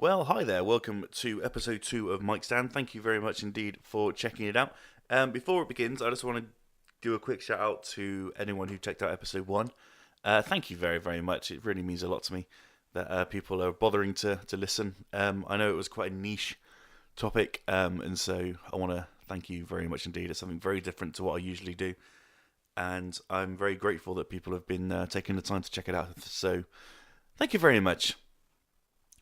Well, hi there. Welcome to episode 2 of Micstand. Thank you very much indeed for checking it out. Before it begins, I just want to do a quick shout out to anyone who checked out episode 1. Thank you very, very much. It really means a lot to me that people are bothering to listen. I know it was quite a niche topic, and so I want to thank you very much indeed. It's something very different to what I usually do, and I'm very grateful that people have been taking the time to check it out. So, thank you very much.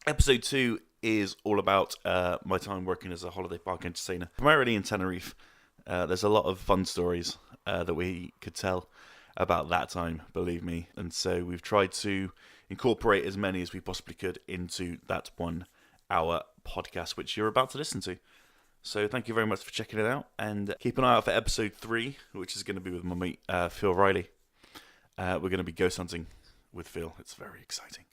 Episode 2 is all about my time working as a holiday park entertainer, primarily in Tenerife. There's a lot of fun stories that we could tell about that time, believe me. And so we've tried to incorporate as many as we possibly could into that 1 hour podcast, which you're about to listen to. So thank you very much for checking it out. And keep an eye out for episode 3, which is going to be with my mate Phil Riley. We're going to be ghost hunting with Phil. It's very exciting.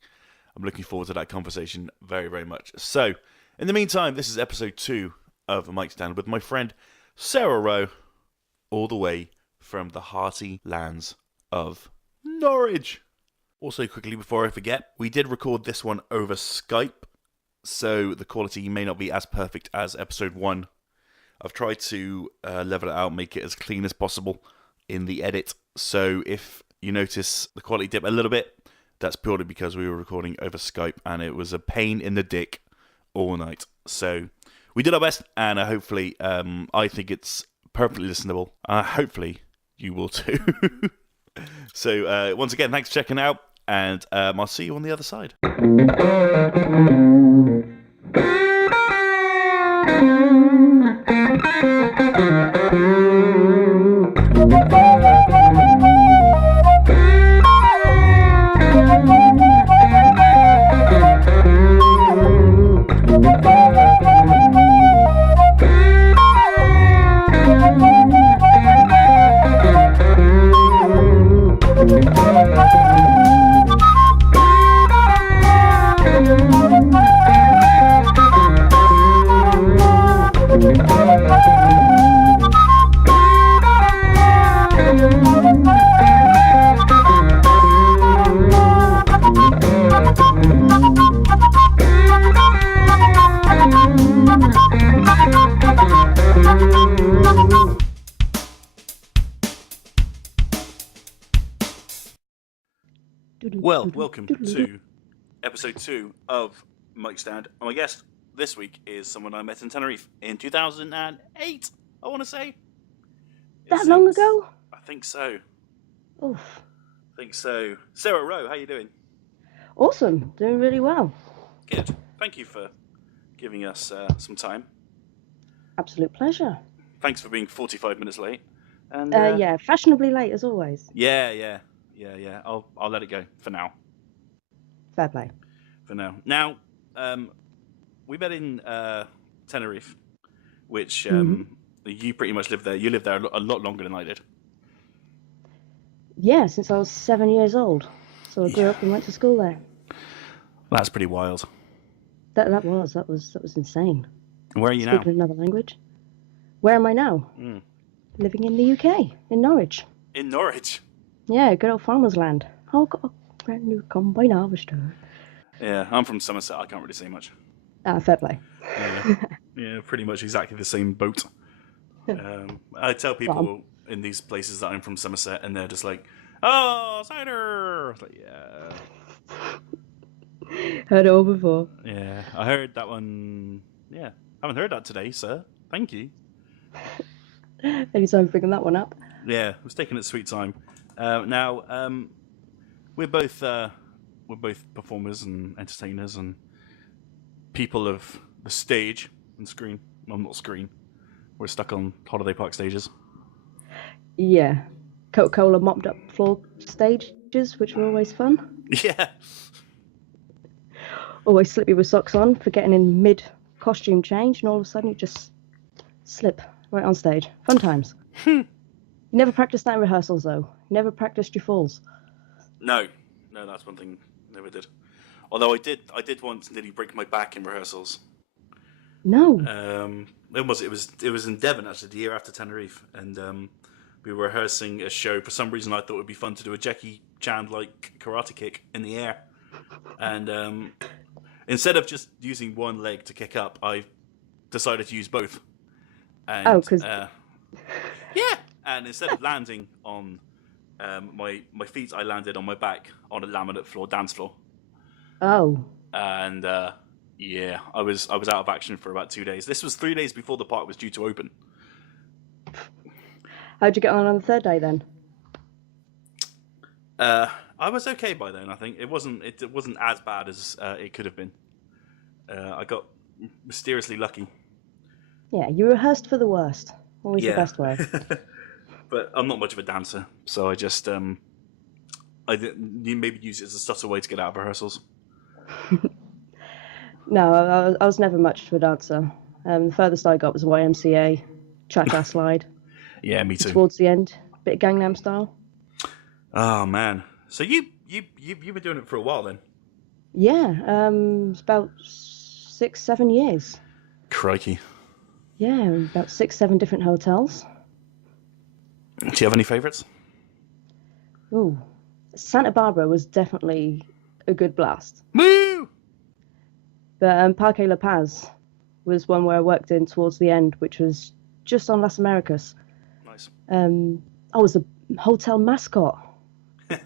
I'm looking forward to that conversation very, very much. So, in the meantime, this is episode 2 of Micstand with my friend Sarah Roe, all the way from the hearty lands of Norwich. Also, quickly before I forget, we did record this one over Skype, so the quality may not be as perfect as episode 1. I've tried to level it out, make it as clean as possible in the edit, so if you notice the quality dip a little bit, that's purely because we were recording over Skype and it was a pain in the dick all night. So we did our best, and hopefully I think it's perfectly listenable. Hopefully you will too. So once again, thanks for checking out, and I'll see you on the other side. Well, welcome to episode 2 of Micstand. And my guest this week is someone I met in Tenerife in 2008, I want to say. That long ago? I think so. Oof. I think so. Sarah Roe, how you doing? Awesome. Doing really well. Good. Thank you for giving us some time. Absolute pleasure. Thanks for being 45 minutes late. And yeah, fashionably late as always. Yeah. I'll let it go for now. Fair play. For now. Now, we met in Tenerife, which you pretty much lived there. You lived there a lot longer than I did. Yeah, since I was 7 years old. So I grew up and went to school there. That's pretty wild. That was insane. And where are you now? Speaking another language. Where am I now? Living in the UK, in Norwich. In Norwich? Yeah, good old farmer's land. Oh, got a brand new combine harvester. Yeah, I'm from Somerset. I can't really say much. Fair play. Yeah, pretty much exactly the same boat. I tell people in these places that I'm from Somerset, and they're just like, "Oh, cider!" I was like, yeah. Heard it all before. Yeah, I heard that one. Yeah, haven't heard that today, sir. Thank you. Anytime picking that one up. Yeah, I was taking it sweet time. Now, we're both performers and entertainers and people of the stage and screen. Well, not screen. We're stuck on holiday park stages. Yeah. Coca-Cola mopped up floor stages, which were always fun. Yeah. Always slippy with socks on, forgetting in mid-costume change, and all of a sudden you just slip right on stage. Fun times. You never practiced that in rehearsals, though. You never practiced your falls. No, that's one thing I never did. Although I did once nearly break my back in rehearsals. No. It was in Devon, actually, the year after Tenerife, and we were rehearsing a show. For some reason, I thought it would be fun to do a Jackie Chan like karate kick in the air, and Instead of just using one leg to kick up, I decided to use both. Oh, And because yeah, and instead of landing on my feet, I landed on my back on a laminate floor, dance floor. oh, And yeah, I was out of action for about 2 days. This was 3 days before the park was due to open. how'd you get on the third day then? I was okay by then. I think it wasn't as bad as it could have been. I got mysteriously lucky. Yeah, you rehearsed for the worst. Always the best way. But I'm not much of a dancer, so I just I maybe use it as a subtle way to get out of rehearsals. No, I was never much of a dancer. The furthest I got was YMCA, cha-cha slide. Yeah, me too. Towards the end, bit of Gangnam Style. Oh man, so you've been doing it for a while then? Yeah, it's about 6-7 years. Crikey. Yeah, about 6-7 different hotels. Do you have any favourites? Ooh, Santa Barbara was definitely a good blast. Woo! But Parque La Paz was one where I worked in towards the end, which was just on Las Americas. Nice. I was the hotel mascot.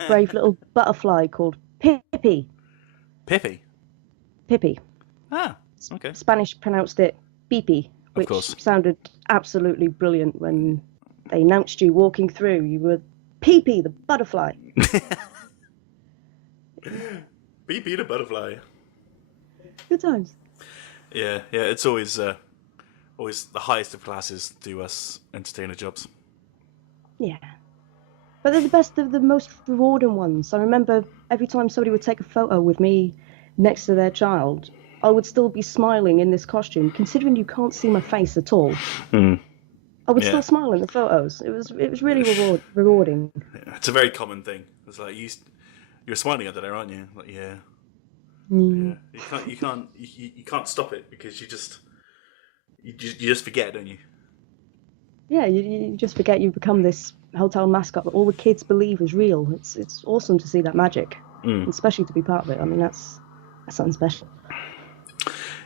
Brave little butterfly called Pippi. Pippi? Pippi. Ah, okay. Spanish pronounced it Pipi, which sounded absolutely brilliant when they announced you walking through. You were Pippi, the butterfly. Pippi the butterfly. Good times. Yeah, it's always the highest of classes do us entertainer jobs. Yeah. But they're the best of the most rewarding ones. I remember every time somebody would take a photo with me next to their child, I would still be smiling in this costume, considering you can't see my face at all. I would still smile in the photos. It was really rewarding. Yeah, it's a very common thing. It's like you're smiling under there, aren't you? Like yeah. You can't stop it because you just forget, don't you? Yeah, you just forget you become this hotel mascot that all the kids believe is real. It's awesome to see that magic, and especially to be part of it. I mean, that's something special.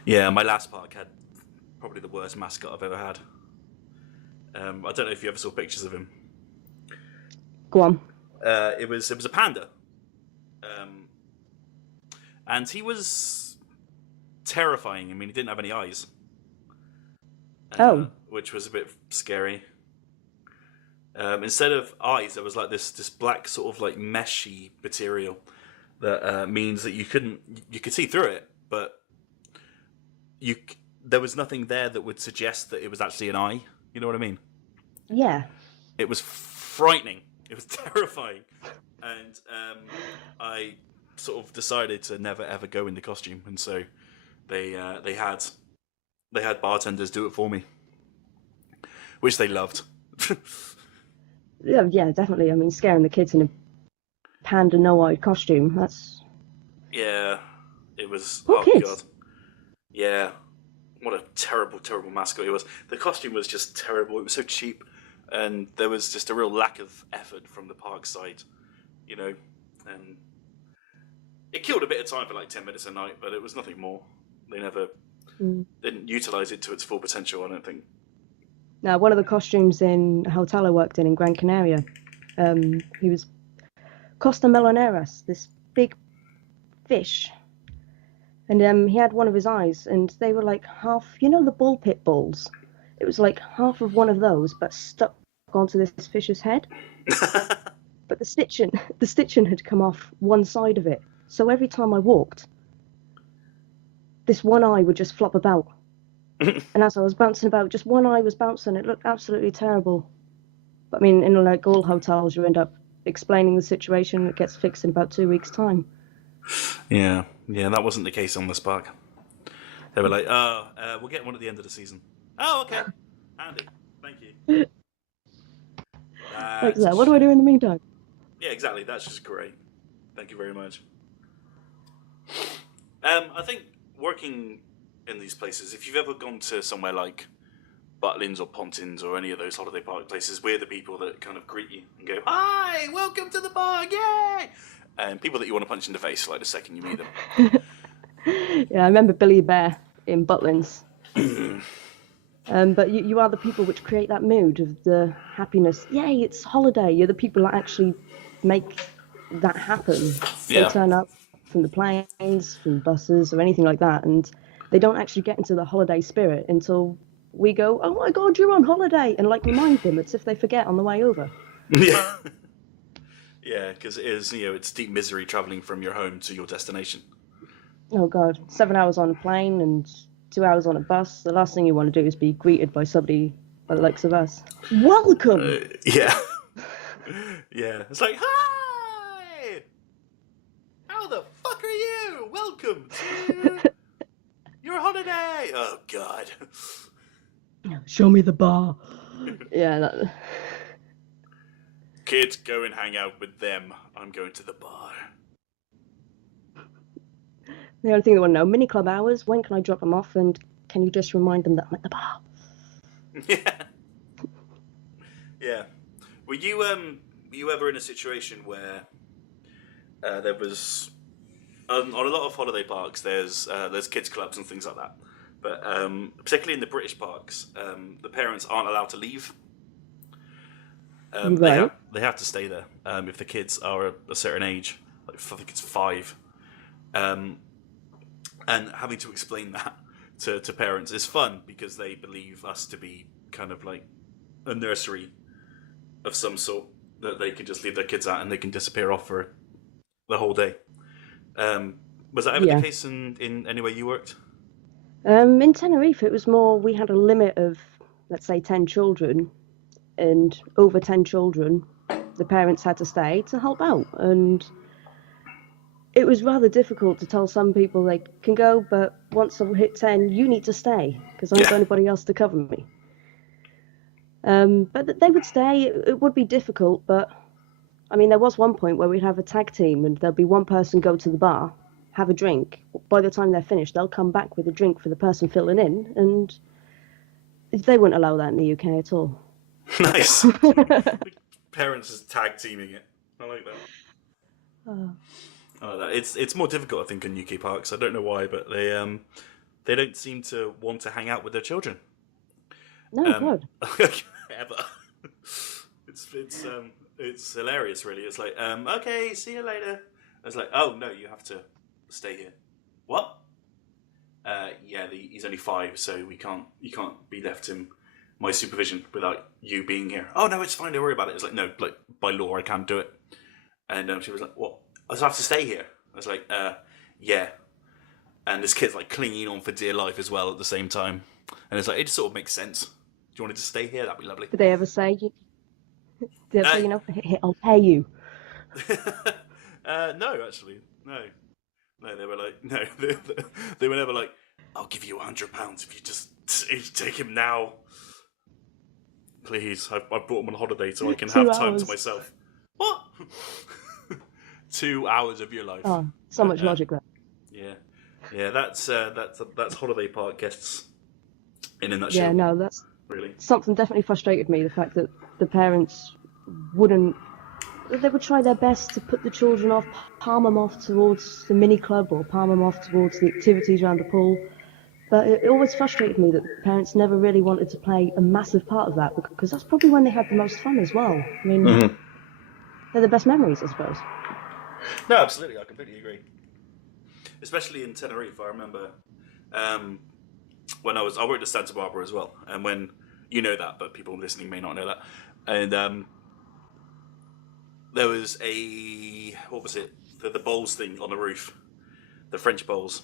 Yeah, my last park had probably the worst mascot I've ever had. I don't know if you ever saw pictures of him. Go on. It was a panda, and he was terrifying. I mean, he didn't have any eyes. Which was a bit scary. Instead of eyes, there was like this black sort of like meshy material that means that you could see through it, but there was nothing there that would suggest that it was actually an eye. You know what I mean? Yeah. It was frightening. It was terrifying, and I sort of decided to never ever go into costume, and so they had bartenders do it for me, which they loved. Yeah, definitely. I mean, scaring the kids in a panda no-eyed costume, that's... Yeah, it was... Poor kids. God. Yeah, what a terrible, terrible mascot he was. The costume was just terrible. It was so cheap, and there was just a real lack of effort from the park side, you know, and it killed a bit of time for like 10 minutes a night, but it was nothing more. They never... didn't utilise it to its full potential, I don't think. Now, one of the costumes in a hotel I worked in Gran Canaria, he was Costa Meloneras, this big fish. And he had one of his eyes, and they were like half, you know the ball pit balls? It was like half of one of those, but stuck onto this fish's head. But the stitching had come off one side of it. So every time I walked, this one eye would just flop about. And as I was bouncing about, just one eye was bouncing. It looked absolutely terrible. But I mean, in like all hotels, you end up explaining the situation. It gets fixed in about 2 weeks' time. Yeah, that wasn't the case on this park. They were like, we'll get one at the end of the season. Oh, okay. Handy. Thank you. Like that. What do I do in the meantime? Yeah, exactly. That's just great. Thank you very much. I think working in these places, if you've ever gone to somewhere like Butlins or Pontins or any of those holiday park places, we're the people that kind of greet you and go, "Hi, welcome to the park, yay!" And people that you want to punch in the face like the second you meet them. Yeah, I remember Billy Bear in Butlins. But you are the people which create that mood of the happiness. Yay, it's holiday. You're the people that actually make that happen. They Yeah. turn up from the planes, from buses, or anything like that, and they don't actually get into the holiday spirit until we go, oh my God, you're on holiday, and like remind them. It's if they forget on the way over. Yeah. Yeah, because it is, it's deep misery traveling from your home to your destination. Oh God, 7 hours on a plane and 2 hours on a bus. The last thing you want to do is be greeted by somebody by the likes of us. Welcome! Yeah. Yeah. It's like, hi! How the fuck are you? Welcome to your holiday! Oh, God. Show me the bar. Yeah, that... Kids, go and hang out with them. I'm going to the bar. The only thing they want to know, mini club hours, when can I drop them off, and can you just remind them that I'm at the bar? Yeah. Yeah. Were you ever in a situation where there was on a lot of holiday parks there's kids clubs and things like that, but particularly in the British parks, the parents aren't allowed to leave. Right. They have to stay there if the kids are a certain age, like I think it's 5. And having to explain that to parents is fun because they believe us to be kind of like a nursery of some sort that they can just leave their kids at and they can disappear off for the whole day. Was that ever the case in anywhere you worked? In Tenerife, it was more, we had a limit of, let's say, 10 children, and over 10 children, the parents had to stay to help out. And it was rather difficult to tell some people they can go, but once I hit 10, you need to stay because I haven't got anybody else to cover me. But they would stay. It would be difficult, but I mean, there was one point where we'd have a tag team and there'll be one person go to the bar, have a drink. By the time they're finished, they'll come back with a drink for the person filling in, and they wouldn't allow that in the UK at all. Nice. Parents is tag teaming it. I like that. It's more difficult, I think, in UK parks. I don't know why, but they don't seem to want to hang out with their children. No, God. Ever. It's hilarious, really. It's like, okay, see you later. It's like, oh no, you have to stay here. What? Yeah, he's only 5, so you can't be left in my supervision without you being here. Oh no, it's fine. Don't worry about it. It's like, no, like by law, I can't do it. And she was like, what? I just have to stay here. I was like, yeah. And this kid's like clinging on for dear life as well at the same time. And it's like, it just sort of makes sense. Do you want to just stay here? That'd be lovely. Did they ever say, I'll pay you? No, actually, no. They were like, no, they were never like, I'll give you £100 if you take him now. Please, I brought him on holiday so I can have time to myself. What? 2 hours of your life. Oh, so much logic there. Yeah. That's holiday park guests in a nutshell. Yeah, no, that's really something definitely frustrated me. The fact that the parents they would try their best to put the children off, palm them off towards the mini club or palm them off towards the activities around the pool. But it always frustrated me that the parents never really wanted to play a massive part of that, because that's probably when they had the most fun as well. I mean, they're the best memories, I suppose. No, absolutely, I completely agree. Especially in Tenerife, I remember when I worked at Santa Barbara as well, and when you know that, but people listening may not know that, and there was what was it? The bowls thing on the roof, the French bowls.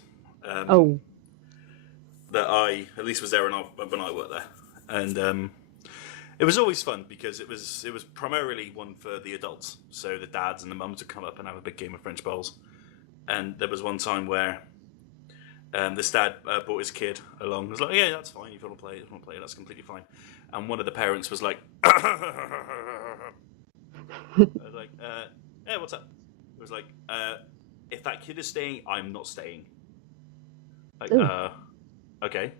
That I at least was there when I worked there, and it was always fun because it was primarily one for the adults. So the dads and the mums would come up and have a big game of French bowls. And there was one time where this dad brought his kid along. He was like, yeah, that's fine. If you want to play, that's completely fine. And one of the parents was like, I was like, yeah, what's up? It was like, if that kid is staying, I'm not staying. Like, okay.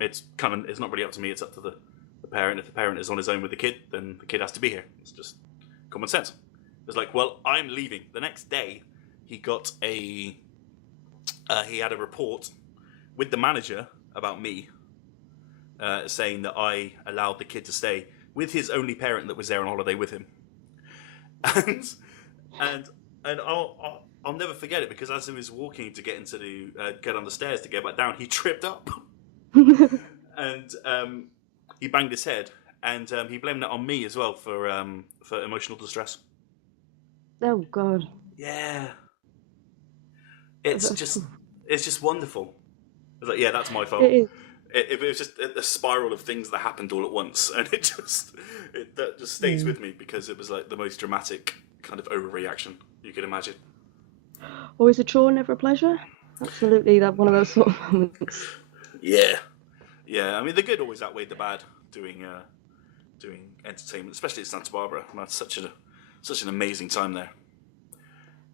It's not really up to me. It's up to the parent. If the parent is on his own with the kid, then the kid has to be here. It's just common sense. It's like, well, I'm leaving. The next day, he got he had a report with the manager about me, saying that I allowed the kid to stay with his only parent that was there on holiday with him, and I'll never forget it, because as he was walking to get into get on the stairs to get back down, he tripped up, and he banged his head, and he blamed that on me as well for emotional distress. Oh God. Yeah, it's just wonderful. It's like, yeah, that's my fault. It was just a spiral of things that happened all at once, and that just stays with me, because it was like the most dramatic kind of overreaction you could imagine. Always a chore, never a pleasure. Absolutely, that one of those sort of moments. Yeah. I mean, the good always outweighed the bad doing entertainment, especially at Santa Barbara. I had such an amazing time there.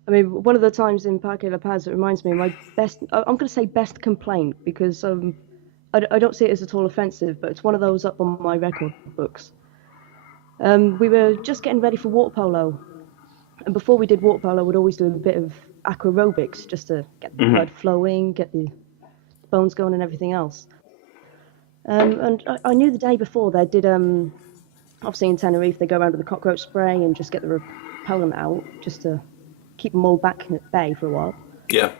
I mean, one of the times in Parque La Paz, it reminds me of my best. I'm going to say best complaint, because I don't see it as at all offensive, but it's one of those up on my record books. We were just getting ready for water polo, and before we did water polo, we'd always do a bit of aquarobics just to get the blood flowing, get the bones going, and everything else. And I knew the day before they did. Obviously in Tenerife, they go around with the cockroach spray and just get the repellent out, just to keep them all back at bay for a while. Yeah.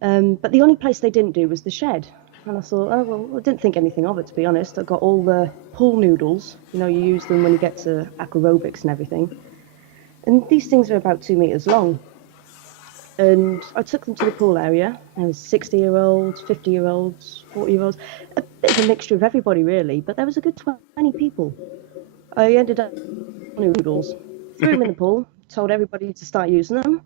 But the only place they didn't do was the shed. And I thought, oh, well, I didn't think anything of it, to be honest. I got all the pool noodles. You use them when you get to aquarobics and everything. And these things are about 2 meters long. And I took them to the pool area. There was 60-year-olds, 50-year-olds, 40-year-olds. A bit of a mixture of everybody, really. But there was a good 20 people. I ended up noodles, threw them in the pool, told everybody to start using them.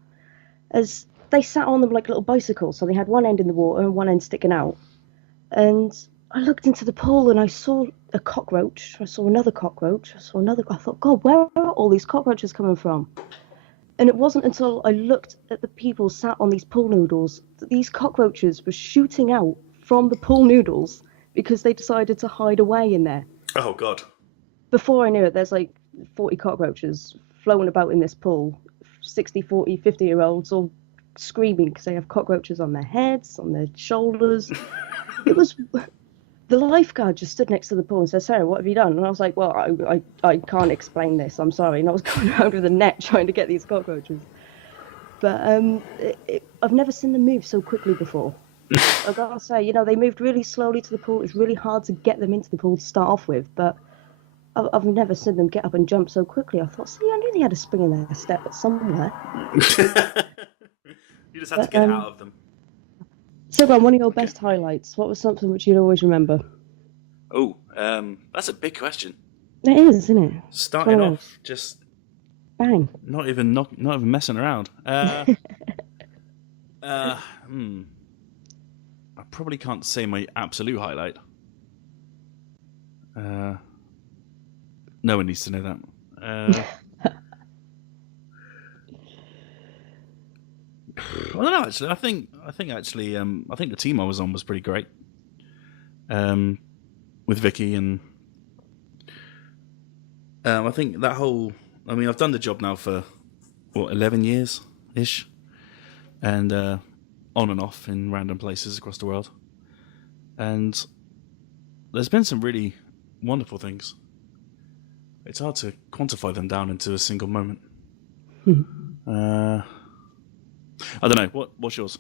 As they sat on them like little bicycles, so they had one end in the water and one end sticking out. And I looked into the pool and I saw a cockroach. I saw another cockroach. I saw another. I thought, God, where are all these cockroaches coming from? And it wasn't until I looked at the people sat on these pool noodles that these cockroaches were shooting out from the pool noodles because they decided to hide away in there. Oh, God. Before I knew it, there's like 40 cockroaches floating about in this pool. 60, 40, 50-year-olds all screaming because they have cockroaches on their heads, on their shoulders. It was... The lifeguard just stood next to the pool and said, Sarah, what have you done? And I was like, well, I can't explain this. I'm sorry. And I was going around with a net trying to get these cockroaches. But I've never seen them move so quickly before. I've got to say, they moved really slowly to the pool. It's really hard to get them into the pool to start off with. But I've never seen them get up and jump so quickly. I thought, see, I knew they had a spring in their step somewhere. You just had to get out of them. So, one of your best highlights. What was something which you'd always remember? Oh, that's a big question. It is, isn't it? Starting off, just bang. Not even messing around. I probably can't say my absolute highlight. No one needs to know that. I don't know. Actually, I think the team I was on was pretty great. With Vicky and I think that whole. I mean, I've done the job now for 11 years ish, and on and off in random places across the world. And there's been some really wonderful things. It's hard to quantify them down into a single moment. I don't know. What's yours?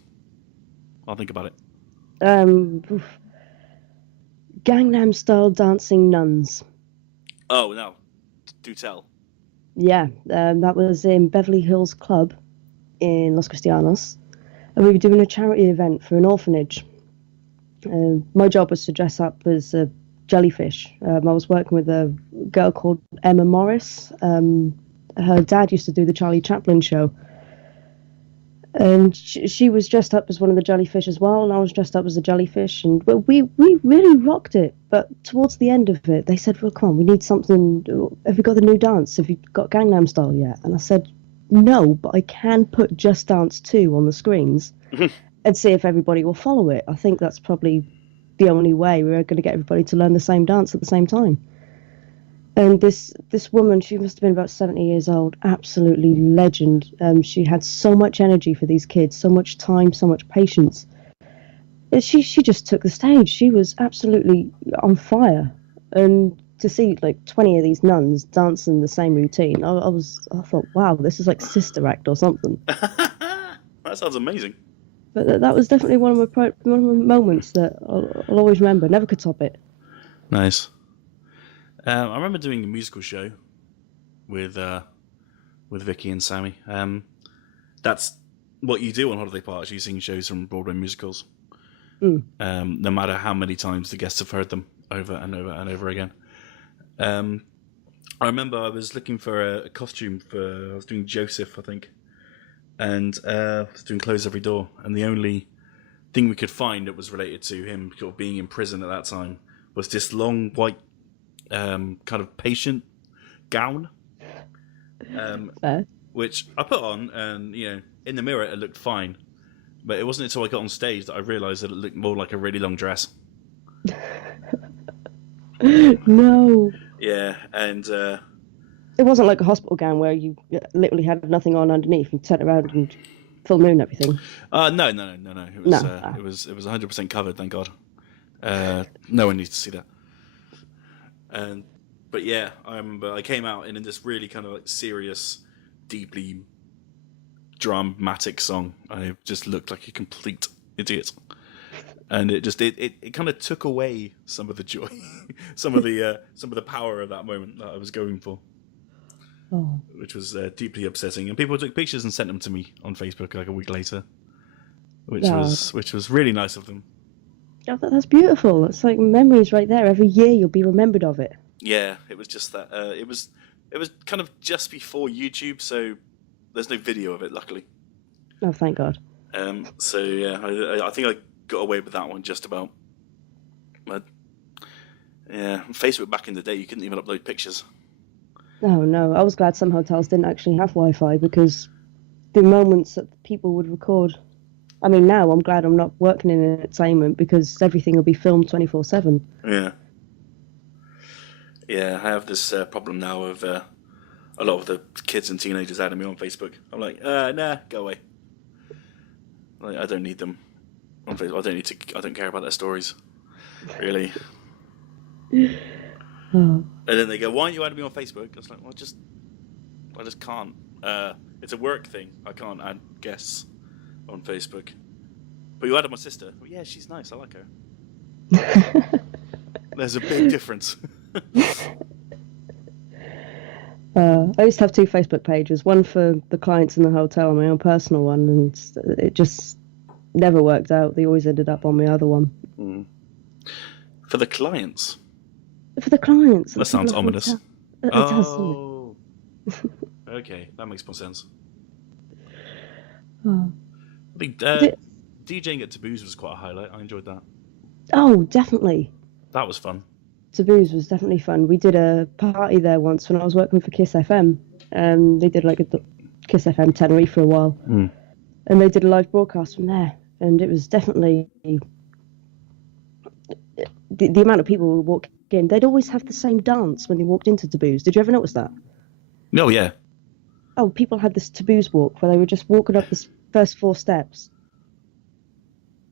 I'll think about it. Gangnam Style dancing nuns. Oh, no. Do tell. Yeah, that was in Beverly Hills Club in Los Cristianos. And we were doing a charity event for an orphanage. My job was to dress up as a jellyfish. I was working with a girl called Emma Morris. Her dad used to do the Charlie Chaplin show. And she was dressed up as one of the jellyfish as well, and I was dressed up as a jellyfish, and we really rocked it. But towards the end of it, they said, well, come on, we need something. Have you got the new dance? Have you got Gangnam Style yet? And I said, no, but I can put Just Dance 2 on the screens and see if everybody will follow it. I think that's probably the only way we're going to get everybody to learn the same dance at the same time. And this woman, she must have been about 70 years old, absolutely legend. She had so much energy for these kids, so much time, so much patience. She just took the stage. She was absolutely on fire. And to see like 20 of these nuns dancing the same routine, I thought, wow, this is like Sister Act or something. That sounds amazing. But that was definitely one of my moments that I'll always remember. Never could top it. Nice. I remember doing a musical show with Vicky and Sammy. That's what you do on holiday parks. You sing shows from Broadway musicals. No matter how many times the guests have heard them over and over and over again. I remember I was looking for a costume for. I was doing Joseph, I think, and I was doing Close Every Door, and the only thing we could find that was related to him sort of being in prison at that time was this long white kind of patient gown, which I put on, and in the mirror it looked fine, but it wasn't until I got on stage that I realised that it looked more like a really long dress. No. Yeah, and it wasn't like a hospital gown where you literally had nothing on underneath and turned around and full moon everything. No. It was 100% covered. Thank God. No one needs to see that. But yeah, I remember I came out in this really kind of like serious, deeply dramatic song. I just looked like a complete idiot, and it kind of took away some of the joy, some of the power of that moment that I was going for, which was deeply upsetting. And people took pictures and sent them to me on Facebook like a week later, which was really nice of them. Oh, that's beautiful. It's like memories right there. Every year you'll be remembered of it. Yeah, it was just that. It was kind of just before YouTube, so there's no video of it, luckily. Oh, thank God. So yeah, I think I got away with that one just about. But yeah, Facebook back in the day, you couldn't even upload pictures. Oh no, I was glad some hotels didn't actually have Wi-Fi, because the moments that people would record. I mean, now I'm glad I'm not working in entertainment, because everything will be filmed 24/7. Yeah. Yeah, I have this problem now of a lot of the kids and teenagers adding me on Facebook. I'm like, nah, go away. Like, I don't need them on Facebook. I don't care about their stories, really. And then they go, "Why aren't you adding me on Facebook?" I was like, "Well, I just can't. It's a work thing. I can't add guests on Facebook." But you added my sister. Well, yeah, she's nice. I like her. There's a big difference. I used to have 2 Facebook pages, one for the clients in the hotel and my own personal one, and it just never worked out. They always ended up on my other one. For the clients? For the clients. That sounds ominous. It does. Okay, that makes more sense. I think DJing at Taboos was quite a highlight. I enjoyed that. Oh, definitely. That was fun. Taboos was definitely fun. We did a party there once when I was working for Kiss FM. They did like a Kiss FM Tenerife for a while. And they did a live broadcast from there. And it was definitely... The amount of people who walk in, they'd always have the same dance when they walked into Taboos. Did you ever notice that? Oh, yeah. Oh, people had this Taboos walk where they were just walking up the first 4 steps.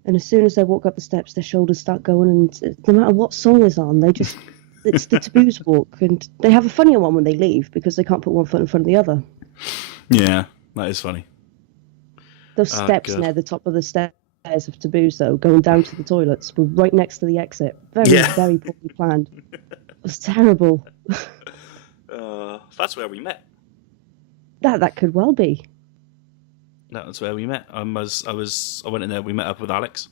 And as soon as they walk up the steps, their shoulders start going, and no matter what song is on, it's the Taboos walk. And they have a funnier one when they leave, because they can't put one foot in front of the other. Yeah, that is funny. Those steps near the top of the stairs of Taboos, though, going down to the toilets, were right next to the exit. Very poorly planned. It was terrible. That's where we met. That could well be. That's where we met. I went in there. We met up with Alex,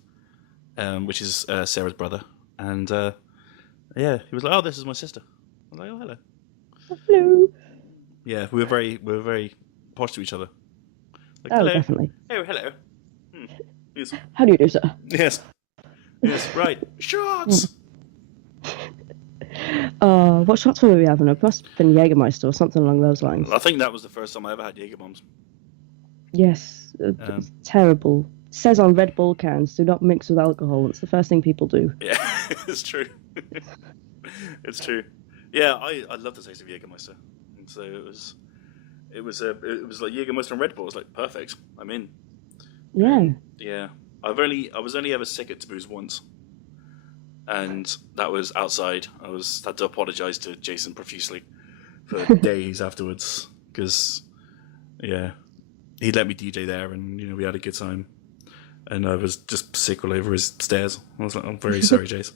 which is Sarah's brother, and he was like, "Oh, this is my sister." I was like, "Oh, hello." Hello. Yeah, we were very posh to each other. Like, oh, hello. Definitely. Oh, hello. Yes. How do you do, sir? Yes. Right. Shots. What shots were we having? It must have been Jägermeister or something along those lines. I think that was the first time I ever had Jaeger bombs. Yes, it's terrible. It says on Red Bull cans, do not mix with alcohol. It's the first thing people do. Yeah, it's true. It's true. Yeah, I love the taste of Jägermeister, and so it was like Jägermeister and Red Bull. I was like, perfect, I'm in. Yeah. And yeah, I was only ever sick at Taboos once, and that was outside. Had to apologise to Jason profusely for days afterwards because yeah, he let me DJ there, and we had a good time. And I was just sick all over his stairs. I was like, I'm very sorry, Jace.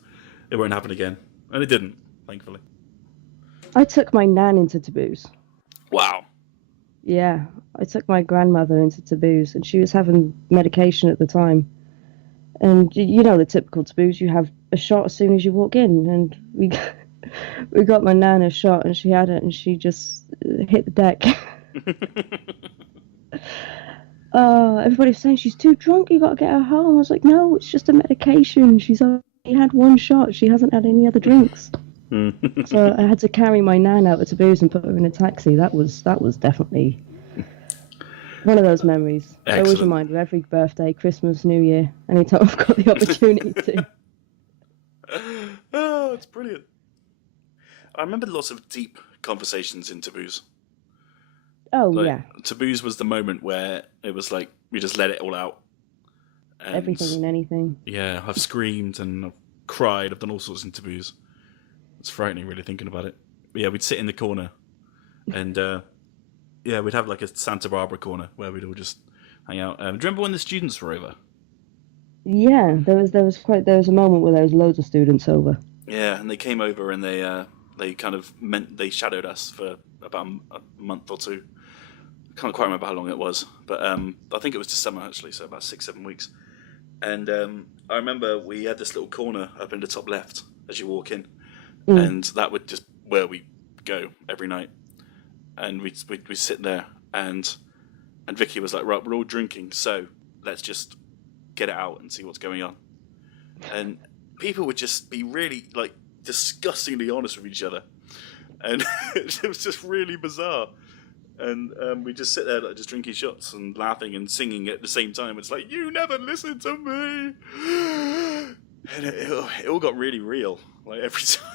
It won't happen again, and it didn't, thankfully. I took my nan into Taboos. Wow. Yeah, I took my grandmother into Taboos, and she was having medication at the time. And the typical Taboos, you have a shot as soon as you walk in, and we got my nan a shot, and she had it, and she just hit the deck. Everybody was saying she's too drunk, you got to get her home. I was like, no, it's just a medication. She's only had one shot. She hasn't had any other drinks. So I had to carry my nan out of Taboos and put her in a taxi. That was definitely one of those memories. Excellent. I always remind her every birthday, Christmas, New Year, anytime I've got the opportunity to. Oh, it's brilliant. I remember lots of deep conversations in Taboos. Oh, yeah. Taboos was the moment where it was like we just let it all out. And everything and anything. Yeah, I've screamed and I've cried. I've done all sorts in Taboos. It's frightening, really, thinking about it. But yeah, we'd sit in the corner, and we'd have like a Santa Barbara corner where we'd all just hang out. Do you remember when the students were over? Yeah, there was a moment where there was loads of students over. Yeah, and they came over and they kind of they shadowed us for about a month or two. I can't quite remember how long it was, but I think it was just summer actually, so about 6-7 weeks. And I remember we had this little corner up in the top left as you walk in. And that would just where we go every night, and we'd sit there, and Vicky was like, right, we're all drinking, so let's just get it out and see what's going on. And people would just be really like disgustingly honest with each other, and it was just really bizarre. And we just sit there like just drinking shots and laughing and singing at the same time. It's like, you never listen to me. And it all got really real, like every time.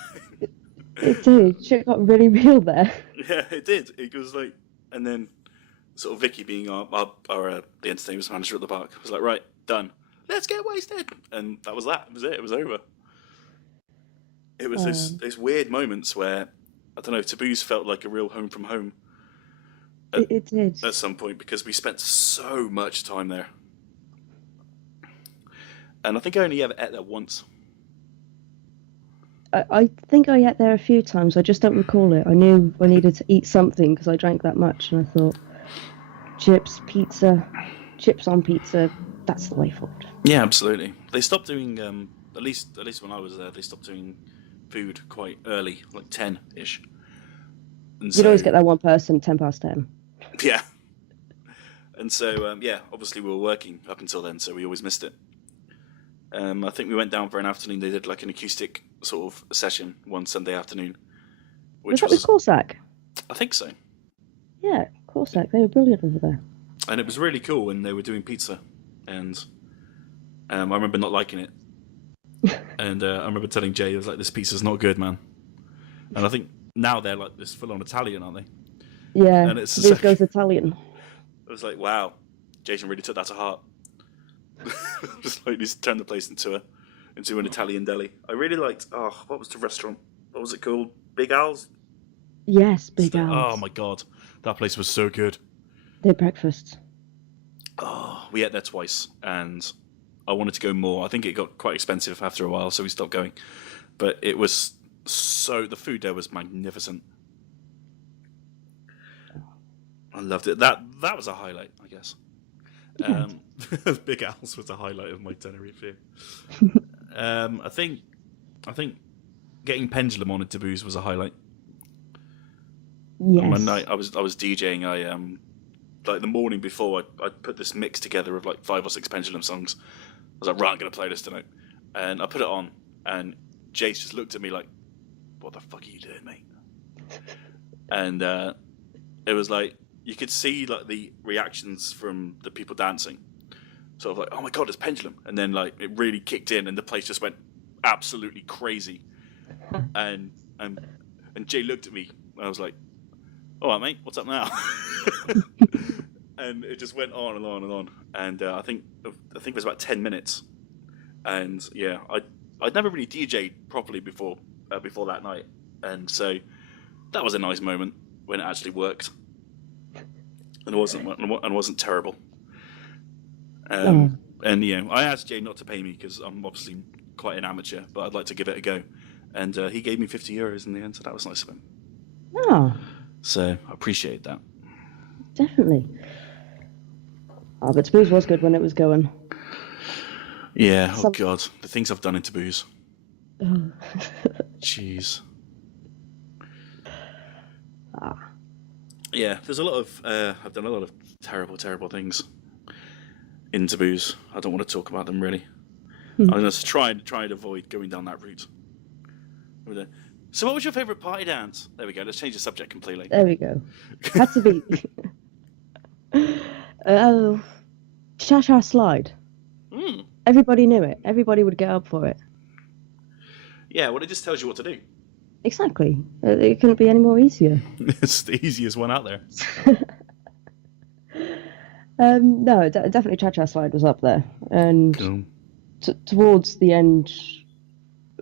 It did. Shit got really real there. Yeah, it did. It was like, and then sort of Vicky being our the entertainment manager at the park was like, right, done. Let's get wasted. And that was that. It was it. It was over. It was those weird moments where, I don't know, Taboos felt like a real home from home. It did. At some point, because we spent so much time there. And I think I only ever ate there once. I think I ate there a few times. I just don't recall it. I knew I needed to eat something because I drank that much, and I thought, chips on pizza, that's the way forward. Yeah, absolutely. They stopped doing, at least when I was there, they stopped doing food quite early, like 10-ish. And You'd always get that one person 10:10. Yeah. And so, obviously we were working up until then, so we always missed it. I think we went down for an afternoon. They did like an acoustic sort of session one Sunday afternoon. Was that with Corsac? I think so. Yeah, Corsac. They were brilliant over there. And it was really cool, and they were doing pizza. And I remember not liking it. And I remember telling Jay, I was like, this pizza's not good, man. And I think now they're like this full-on Italian, aren't they? Yeah, and it's this goes Italian. I was like, wow, Jason really took that to heart. Just like just turned the place into an Italian deli. I really liked. Oh, what was the restaurant? What was it called? Big Al's. Yes, Big Al's. Oh my god, that place was so good. Their breakfast. Oh, we ate there twice, and I wanted to go more. I think it got quite expensive after a while, so we stopped going. But it was the food there was magnificent. I loved it. That was a highlight, I guess. Big Al's was a highlight of my Tenerife year. I think getting Pendulum on at Taboos was a highlight. Yes. One night I was DJing. I like the morning before I put this mix together of like 5 or 6 Pendulum songs. I was like, right, I'm gonna play this tonight, and I put it on, and Jace just looked at me like, what the fuck are you doing, mate? And it was like, you could see like the reactions from the people dancing, sort of like, oh my god, it's Pendulum, and then like it really kicked in, and the place just went absolutely crazy. And And Jay looked at me, and I was like, all right, mate, what's up now? And it just went on and on and on. And I think it was about 10 minutes. And yeah, I'd never really DJ'd properly before that night. And so that was a nice moment when it actually worked. And it wasn't terrible. And I asked Jay not to pay me because I'm obviously quite an amateur, but I'd like to give it a go. And he gave me €50 in the end, so that was nice of him. Oh. So I appreciate that. Definitely. Oh, but Taboos was good when it was going. Yeah, oh God. The things I've done in Taboos. Oh. Jeez. Ah. Yeah, there's a lot of... I've done a lot of terrible, terrible things in Taboos. I don't want to talk about them, really. I'm going to try and avoid going down that route. So what was your favourite party dance? There we go. Let's change the subject completely. There we go. Had to be... Cha-cha slide. Everybody knew it. Everybody would get up for it. Yeah, well, it just tells you what to do. Exactly. It couldn't be any more easier. It's the easiest one out there. No, definitely Cha-cha slide was up there. And cool. Towards the end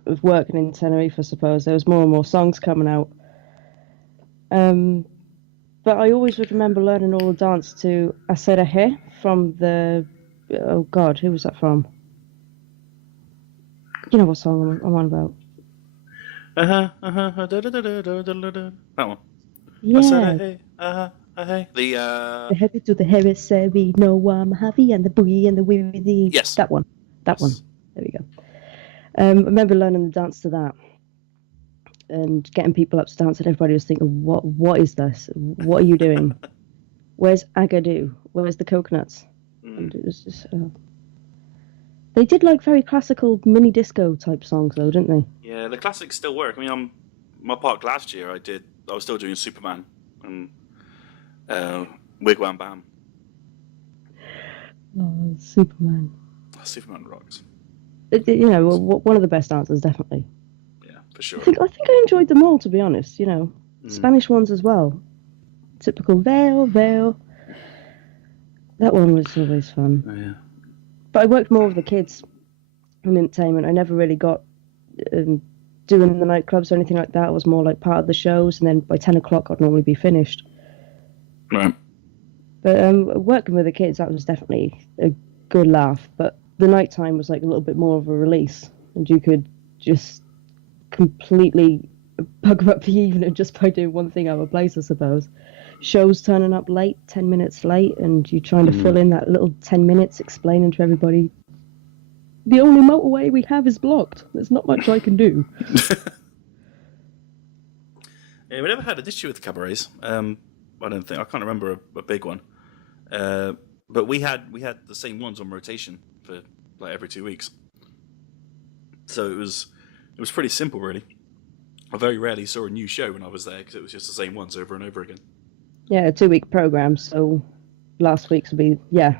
of working in Tenerife, I suppose, there was more and more songs coming out. But I always would remember learning all the dance to Hacer Eje from the... Oh, God, who was that from? You know what song I'm on about. That one. Yeah. The heavy to the heavy, say we know I'm heavy, and the boogie and the wee. Yes. That one. That one. There we go. I remember learning the dance to that. And getting people up to dance, and everybody was thinking, what is this? What are you doing? Where's Agadoo? Where's the coconuts? And it was just... They did like very classical mini disco type songs though, didn't they? Yeah, the classics still work. I mean, my park last year, I was still doing Superman and Wigwam Bam. Oh, Superman. Superman rocks. You know, one of the best dancers, definitely. Yeah, for sure. I think I enjoyed them all, to be honest. You know, Spanish ones as well. Typical Veo. That one was always fun. Oh, yeah. But I worked more with the kids in entertainment. I never really got doing the nightclubs or anything like that. I was more like part of the shows, and then by 10 o'clock I'd normally be finished. Right. But working with the kids, that was definitely a good laugh. But the nighttime was like a little bit more of a release, and you could just completely bugger up the evening just by doing one thing out of place, I suppose. Shows turning up late, 10 minutes late, and you trying to fill in that little 10 minutes explaining to everybody, the only motorway we have is blocked. There's not much I can do. Yeah, we never had an issue with the cabarets. I don't think. I can't remember a big one. But we had the same ones on rotation for like every 2 weeks. So it was pretty simple, really. I very rarely saw a new show when I was there because it was just the same ones over and over again. Yeah, a 2-week program, so last week's will be, yeah.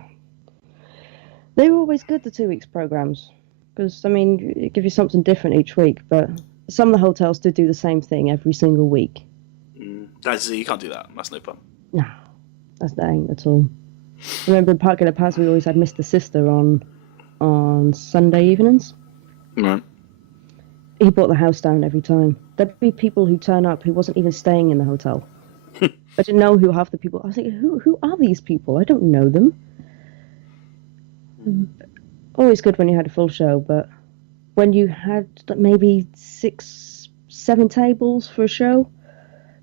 They were always good, the 2 weeks programs, because, I mean, it gives you something different each week, but some of the hotels did do the same thing every single week. You can't do that. That's no fun. No, that ain't at all. I remember in Parque de la Paz, we always had Mr. Sister on Sunday evenings. Right. He brought the house down every time. There'd be people who turn up who wasn't even staying in the hotel. I didn't know who half the people... I was thinking, who are these people? I don't know them. Always good when you had a full show, but when you had maybe 6, 7 tables for a show,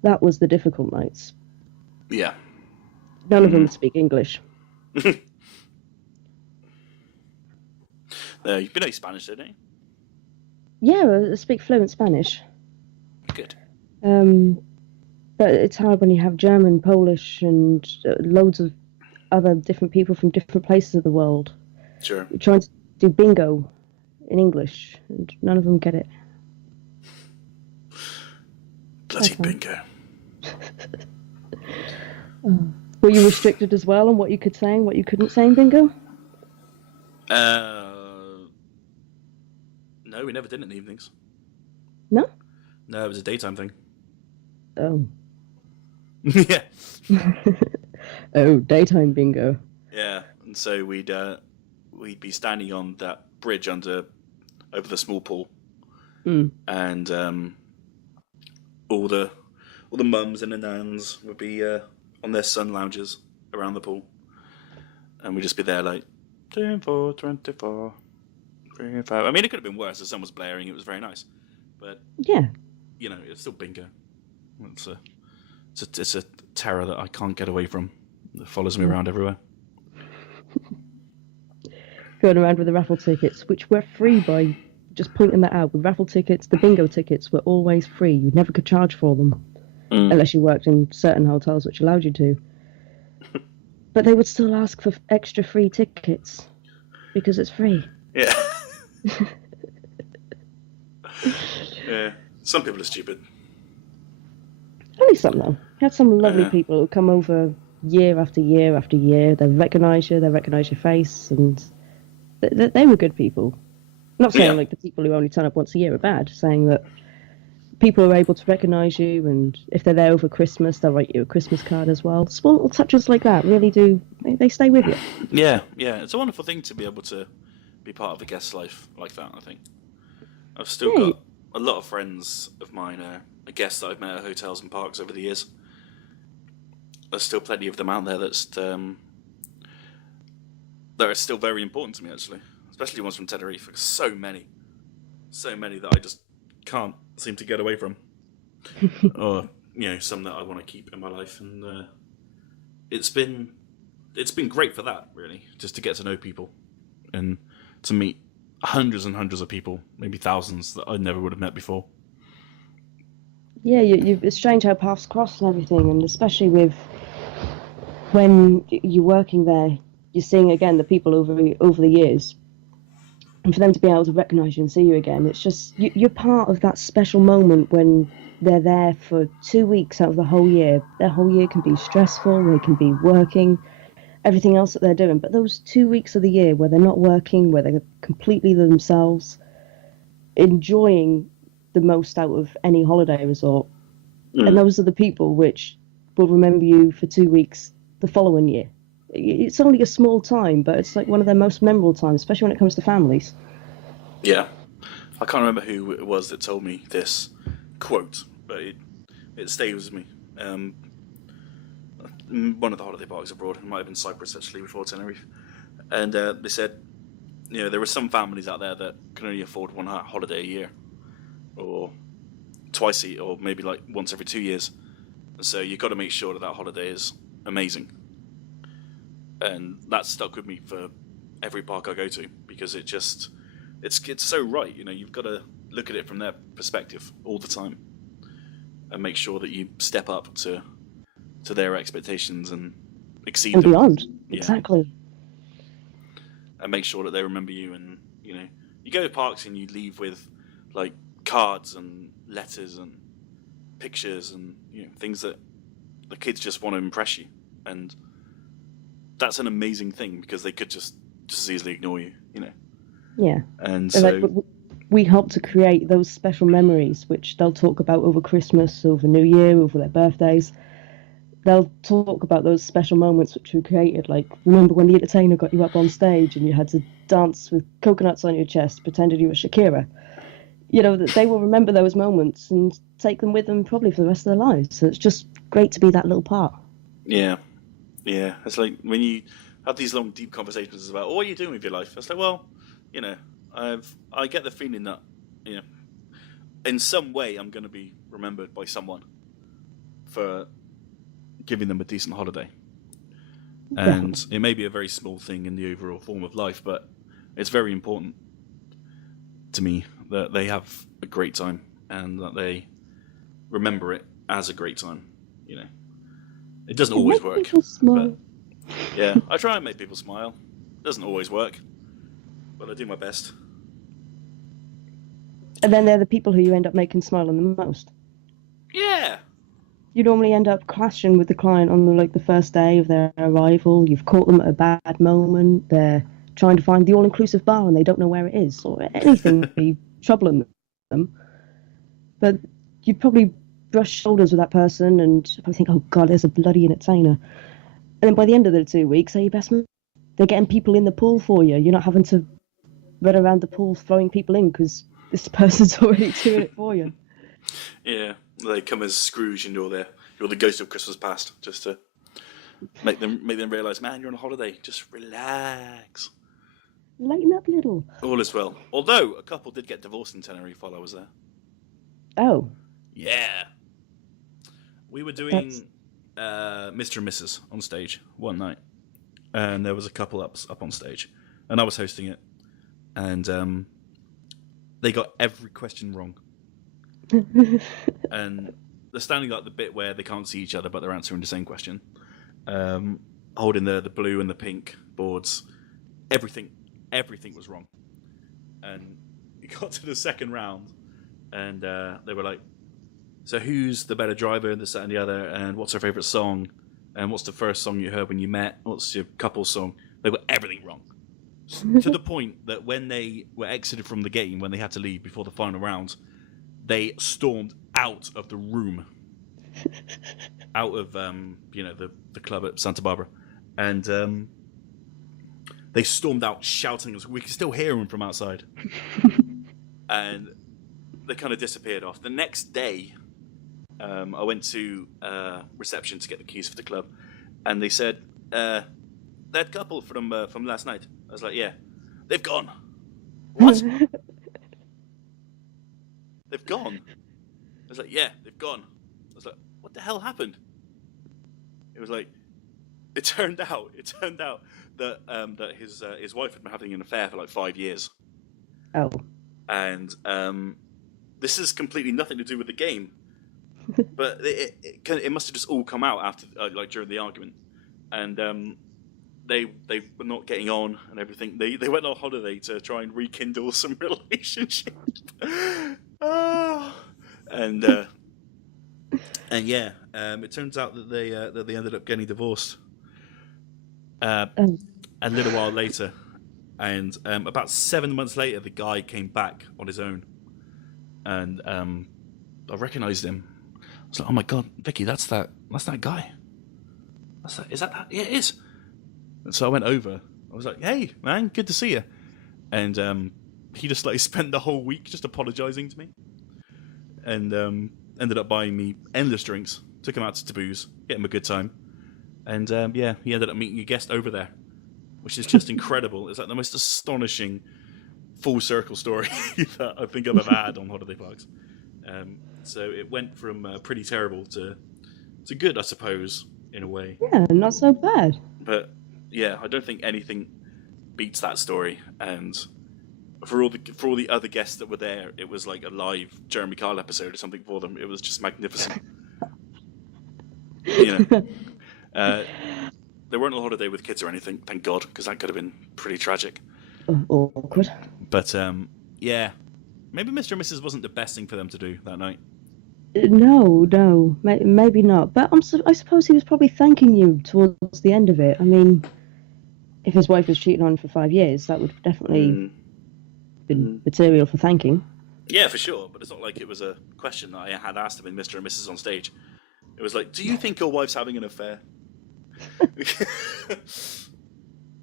that was the difficult nights. Yeah. None of them would speak English. You know Spanish, don't you? Yeah, I speak fluent Spanish. Good. But it's hard when you have German, Polish, and loads of other different people from different places of the world. Sure. You're trying to do bingo in English, and none of them get it. Bloody bingo. Were you restricted as well on what you could say and what you couldn't say in bingo? No, we never did it in the evenings. No? No, it was a daytime thing. Oh. Yeah. Oh, daytime bingo. Yeah, and so we'd be standing on that bridge over the small pool, and all the mums and the nans would be on their sun lounges around the pool, and we'd just be there like 24, 24, 25. I mean, it could have been worse. The sun was blaring. It was very nice, but Yeah. you know, it's still bingo. It's a terror that I can't get away from. That follows me around everywhere. Going around with the raffle tickets, which were free by just pointing that out. The raffle tickets, the bingo tickets were always free. You never could charge for them. Unless you worked in certain hotels which allowed you to. But they would still ask for extra free tickets because it's free. Yeah. Yeah. Some people are stupid. Only some, though. You had some lovely people who come over year after year after year. They recognise you, they recognise your face, and they were good people. Not saying like the people who only turn up once a year are bad, saying that people are able to recognise you, and if they're there over Christmas, they'll write you a Christmas card as well. Small little touches like that really do, they stay with you. Yeah. It's a wonderful thing to be able to be part of a guest's life like that, I think. I've still got a lot of friends of mine, guests that I've met at hotels and parks over the years. There's still plenty of them out there that are still very important to me, actually. Especially ones from Tenerife. So many that I just can't seem to get away from. Or, some that I want to keep in my life. And it's been great for that, really. Just to get to know people. And to meet hundreds and hundreds of people, maybe thousands, that I never would have met before. Yeah, it's strange how paths cross and everything, and especially with when you're working there, you're seeing again the people over the years, and for them to be able to recognise you and see you again, it's just you're part of that special moment when they're there for 2 weeks out of the whole year. Their whole year can be stressful, they can be working, everything else that they're doing, but those 2 weeks of the year where they're not working, where they're completely themselves, enjoying the most out of any holiday resort, and those are the people which will remember you for 2 weeks the following year. It's only a small time, but it's like one of their most memorable times, especially when it comes to families. Yeah. I can't remember who it was that told me this quote, but it stays with me. One of the holiday parks abroad, it might have been Cyprus actually before Tenerife, and they said, there are some families out there that can only afford one holiday a year, or twice or maybe like once every 2 years. So you've got to make sure that holiday is amazing. And that stuck with me for every park I go to, because it's so right. You've got to look at it from their perspective all the time, and make sure that you step up to their expectations and exceed and them. Beyond. Yeah. Exactly. And make sure that they remember you. And you go to parks and you leave with like cards and letters and pictures and things that the kids just want to impress you, and that's an amazing thing, because they could just as easily ignore you. Yeah. And so we help to create those special memories which they'll talk about over Christmas, over New Year, over their birthdays. They'll talk about those special moments which we created, like remember when the entertainer got you up on stage and you had to dance with coconuts on your chest, pretended you were Shakira. They will remember those moments and take them with them probably for the rest of their lives. So it's just great to be that little part. Yeah. It's like when you have these long, deep conversations about, what are you doing with your life? It's like, well, I get the feeling that, in some way I'm going to be remembered by someone for giving them a decent holiday. And it may be a very small thing in the overall form of life, but it's very important to me that they have a great time and that they remember it as a great time. It doesn't always work, but yeah, I try and make people smile. It doesn't always work, but I do my best. And then they're the people who you end up making smile the most. Yeah. You normally end up clashing with the client on the first day of their arrival. You've caught them at a bad moment. They're trying to find the all-inclusive bar and they don't know where it is, or anything be troubling them. But you'd probably brush shoulders with that person, and I think, oh God, there's a bloody entertainer. And then by the end of the 2 weeks, they're your best man. They're getting people in the pool for you. You're not having to run around the pool throwing people in because this person's already doing it for you. Yeah, they come as Scrooge and you're the ghost of Christmas past, just to make them realise, man, you're on a holiday. Just relax. Lighten up a little. All is well. Although a couple did get divorced in Tenerife while I was there. Oh. Yeah. We were doing Mr. and Mrs. on stage one night, and there was a couple up on stage, and I was hosting it, and they got every question wrong. And they're standing like the bit where they can't see each other, but they're answering the same question, holding the blue and the pink boards. Everything was wrong. And it got to the second round, and they were like, so who's the better driver, and this, that, and the other, and what's her favourite song, and what's the first song you heard when you met, what's your couple song? They got everything wrong. To the point that when they were exited from the game, when they had to leave before the final round, they stormed out of the room, out of the club at Santa Barbara, and they stormed out shouting. We could still hear them from outside, and they kind of disappeared off. The next day, I went to reception to get the keys for the club, and they said, that couple from last night. I was like, yeah, they've gone. What? They've gone? I was like, yeah, they've gone. I was like, what the hell happened? It was like, it turned out that that his wife had been having an affair for like 5 years. Oh. And this is completely nothing to do with the game, but it must have just all come out after like during the argument, and they were not getting on and everything. They went on holiday to try and rekindle some relationship. And yeah, it turns out that they ended up getting divorced a little while later, and about 7 months later, the guy came back on his own, and I recognised him. I was like, "Oh my God, Vicky, that's that guy. Is that? Yeah, it is." And so I went over. I was like, "Hey, man, good to see you." And he just like spent the whole week just apologising to me, and ended up buying me endless drinks. Took him out to booze, get him a good time, and yeah, he ended up meeting a guest over there, which is just incredible. It's like the most astonishing full circle story that I think I've ever had on holiday parks. So it went from pretty terrible to good, I suppose, in a way. Yeah, not so bad. But yeah, I don't think anything beats that story. And for all the other guests that were there, it was like a live Jeremy Kyle episode or something for them. It was just magnificent. You know, they weren't on holiday with kids or anything, thank God, because that could have been pretty tragic. Awkward. But yeah, maybe Mr. and Mrs. wasn't the best thing for them to do that night. No, maybe not. But I suppose he was probably thanking you towards the end of it. I mean, if his wife was cheating on him for 5 years, that would have definitely been material for thanking. Yeah, for sure. But it's not like it was a question that I had asked him in Mr. and Mrs. on stage. It was like, do you think your wife's having an affair?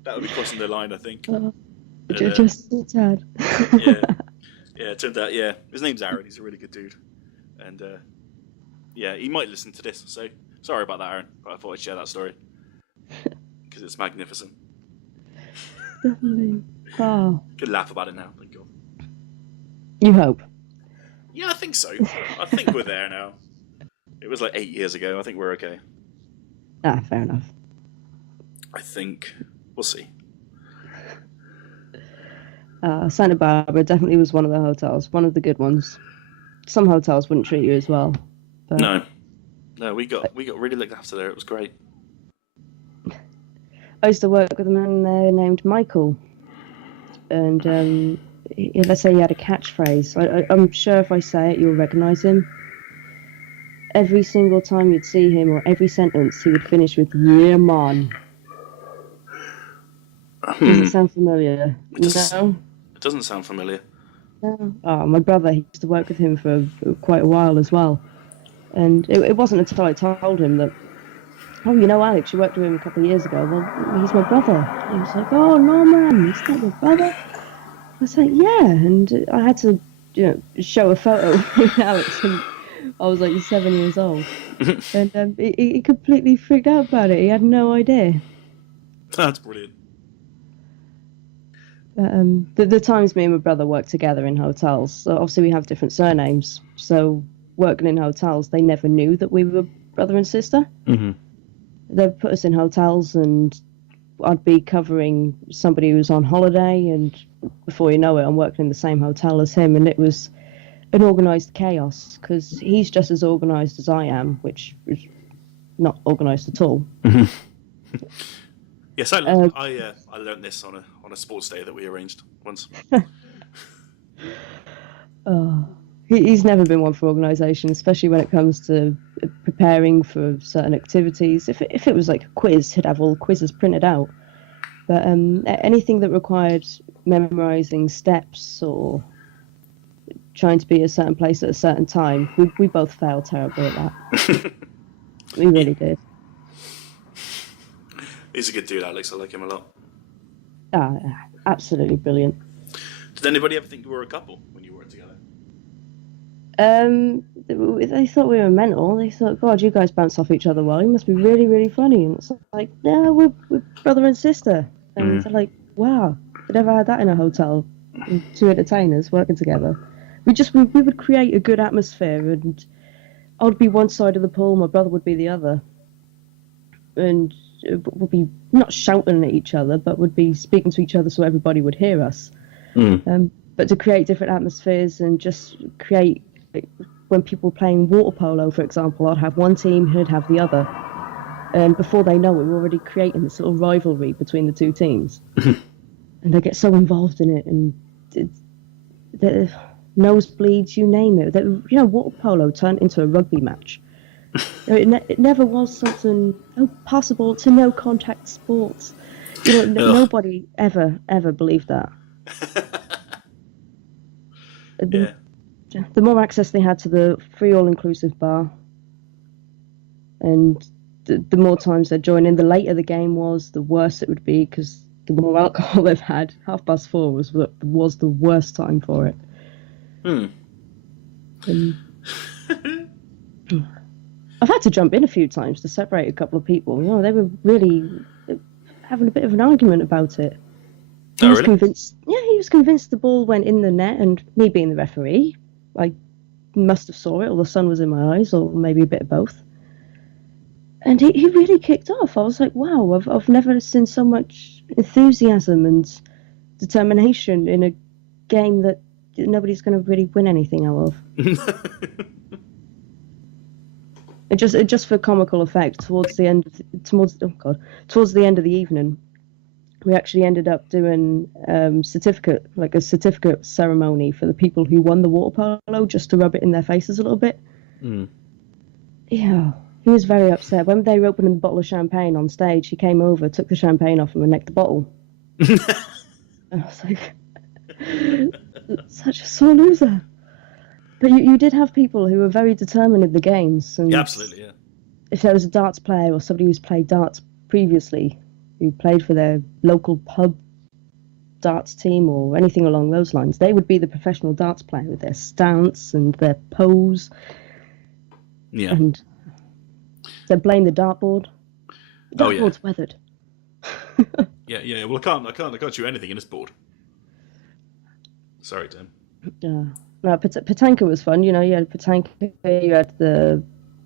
That would be crossing the line, I think. Just a tad. Yeah, it turned out, yeah. His name's Aaron. He's a really good dude. And, yeah, he might listen to this. So, sorry about that, Aaron. But I thought I'd share that story. Because it's magnificent. Definitely. Oh. Could laugh about it now, thank God. You hope? Yeah, I think so. I think we're there now. It was like 8 years ago. I think we're okay. Ah, fair enough. I think. We'll see. Santa Barbara definitely was one of the hotels, one of the good ones. Some hotels wouldn't treat you as well. But... No, we got really looked after there. It was great. I used to work with a man there named Michael, and let's say he had a catchphrase. I'm sure if I say it, you'll recognise him. Every single time you'd see him, or every sentence, he would finish with "Yeah, man." Does it sound familiar? No? It doesn't sound familiar. No. Oh, my brother, he used to work with him for quite a while as well. And it wasn't until I told him that, oh, you know, Alex, you worked with him a couple of years ago. Well, he's my brother. And he was like, oh, no, man, is that your brother? I was like, yeah. And I had to, show a photo with Alex, and I was like 7 years old. And he completely freaked out about it. He had no idea. That's brilliant. The times me and my brother worked together in hotels, so obviously we have different surnames. So working in hotels, they never knew that we were brother and sister. Mm-hmm. They'd put us in hotels, and I'd be covering somebody who was on holiday, and before you know it, I'm working in the same hotel as him, and it was an organised chaos, because he's just as organised as I am, which is not organised at all. Yes, I learned this on a sports day that we arranged once. He's never been one for organisation, especially when it comes to preparing for certain activities. If it was like a quiz, he'd have all the quizzes printed out. But anything that required memorising steps or trying to be a certain place at a certain time, we both failed terribly at that. We really did. He's a good dude, Alex. I like him a lot. Absolutely brilliant. Did anybody ever think you were a couple when you were together? They thought we were mental. They thought, God, you guys bounce off each other well. You must be really, really funny. And it's like, no, we're brother and sister. And they're like, wow, I never had that in a hotel. Two entertainers working together. We would create a good atmosphere, and I'd be one side of the pool, my brother would be the other, and would be not shouting at each other, but would be speaking to each other so everybody would hear us. But to create different atmospheres and just create, like, when people were playing water polo, for example, I'd have one team, he'd have the other. And before they know it, we're already creating this sort of rivalry between the two teams. And they get so involved in it, and the nosebleeds, you name it. Water polo turned into a rugby match. It never was something possible to no contact sports. Nobody ever believed that. The more access they had to the free all-inclusive bar, and the more times they'd join in, the later the game was, the worse it would be, because the more alcohol they've had. 4:30 was the worst time for it. I've had to jump in a few times to separate a couple of people. They were really having a bit of an argument about it. He was convinced. Yeah, he was convinced the ball went in the net, and me being the referee, I must have saw it, or the sun was in my eyes, or maybe a bit of both. And he really kicked off. I was like, wow, I've never seen so much enthusiasm and determination in a game that nobody's going to really win anything out of. And just for comical effect, towards the end of the evening, we actually ended up doing a certificate ceremony for the people who won the water polo, just to rub it in their faces a little bit. Yeah, he was very upset. When they were opening the bottle of champagne on stage, he came over, took the champagne off him, and necked the bottle. And I was like, such a sore loser. But you did have people who were very determined in the games. And yeah, absolutely, yeah. If there was a darts player or somebody who's played darts previously, who played for their local pub darts team or anything along those lines, they would be the professional darts player with their stance and their pose. Yeah. And they'd blame the dartboard. The dartboard's weathered. Yeah. Well, I can't shoot anything in this board. Sorry, Tim. No, Petanka was fun. You had Petanka, you had the,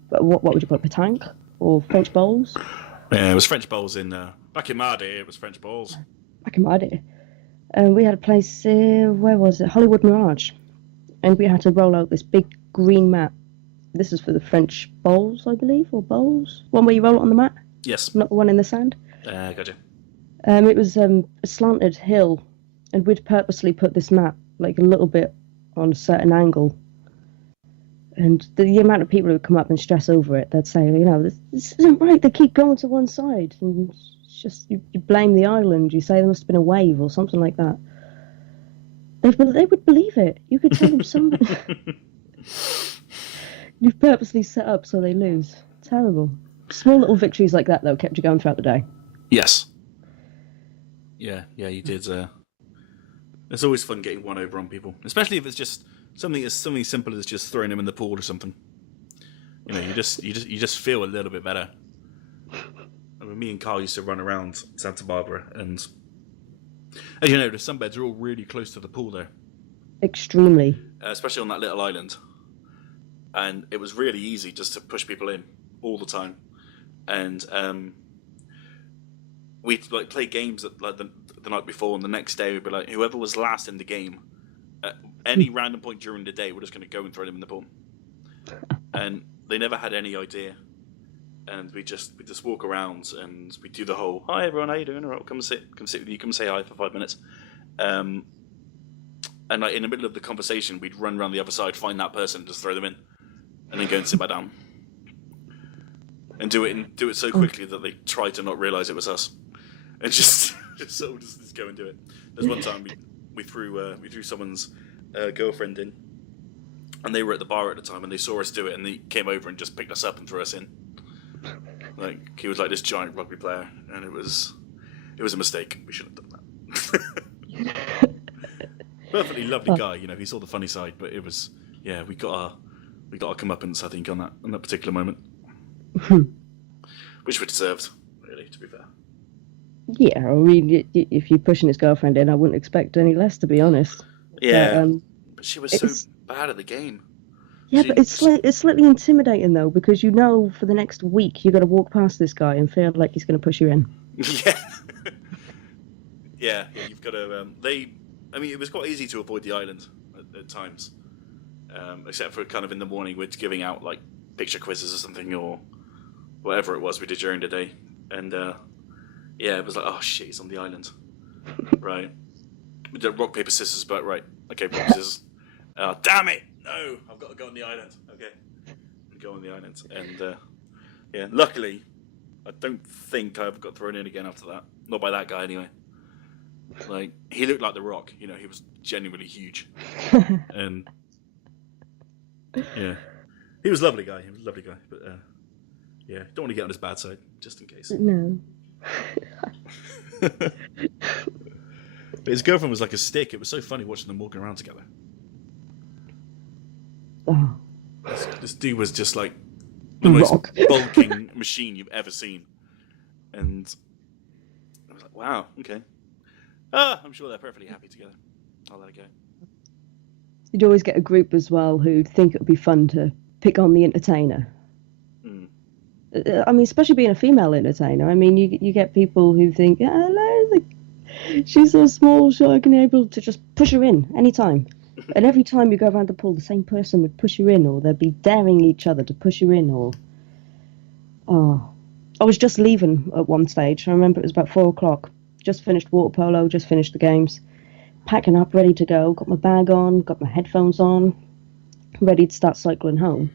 what would you call it, petanque? Or French bowls? Yeah, it was French bowls back in my day, it was French bowls. Back in my day. We had a place, where was it? Hollywood Mirage. And we had to roll out this big green mat. This is for the French bowls, I believe, or bowls? One where you roll it on the mat? Yes. Not the one in the sand? Gotcha. It was a slanted hill, and we'd purposely put this mat like a little bit on a certain angle, and the amount of people who would come up and stress over it, they'd say, this isn't right, they keep going to one side, and it's just, you blame the island, you say there must have been a wave or something like that. They would believe it. You could tell them something. You've purposely set up so they lose. Terrible. Small little victories like that, though, kept you going throughout the day. Yes. Yeah, you did. It's always fun getting one over on people, especially if it's just something simple as just throwing them in the pool or something. You just feel a little bit better. I mean, me and Carl used to run around Santa Barbara, and as you know, the sunbeds are all really close to the pool there. Extremely. Especially on that little island. And it was really easy just to push people in all the time. And we'd like play games at, like the night before, and the next day we'd be like, whoever was last in the game, at any random point during the day, we're just going to go and throw them in the pool. And they never had any idea. And we just walk around and we do the whole, hi everyone, how you doing? All right, come sit with you, come say hi for 5 minutes. And like in the middle of the conversation, we'd run around the other side, find that person, just throw them in, and then go and sit back down. And do it so quickly that they try to not realise it was us, and just go and do it. There's one time we threw someone's girlfriend in, and they were at the bar at the time, and they saw us do it, and they came over and just picked us up and threw us in. Like he was like this giant rugby player, and it was a mistake. We shouldn't have done that. Perfectly lovely guy, he saw the funny side, but it was we got our comeuppance, I think, on that particular moment. Which we deserved, really, to be fair. Yeah, I mean, if you're pushing his girlfriend in, I wouldn't expect any less, to be honest. Yeah, but she was so bad at the game. Yeah, but it's slightly intimidating, though, because for the next week you've got to walk past this guy and feel like he's going to push you in. Yeah. yeah, you've got to... it was quite easy to avoid the island at times. Except for kind of in the morning, we're giving out, like, picture quizzes or something, or whatever it was we did during the day. And, it was like, oh, shit, he's on the island. Right. We did rock, paper, scissors, but right. Okay, rock, scissors. Damn it! No! I've got to go on the island. Okay. Go on the island. And, luckily, I don't think I ever got thrown in again after that. Not by that guy, anyway. Like, he looked like The Rock. He was genuinely huge. And, yeah. He was a lovely guy. But, don't want to get on his bad side, just in case. No. But his girlfriend was like a stick. It was so funny watching them walking around together. Oh. This dude was just like the most bulking machine you've ever seen. And I was like, wow, okay. I'm sure they're perfectly happy together. I'll let it go. You'd always get a group as well who think it would be fun to pick on the entertainer. I mean, especially being a female entertainer. I mean, you get people who think, she's so small, so I can be able to just push her in anytime. And every time you go around the pool, the same person would push you in, or they'd be daring each other to push you in, or... Oh. I was just leaving at one stage. I remember it was about 4 o'clock. Just finished water polo, just finished the games. Packing up, ready to go. Got my bag on, got my headphones on, ready to start cycling home.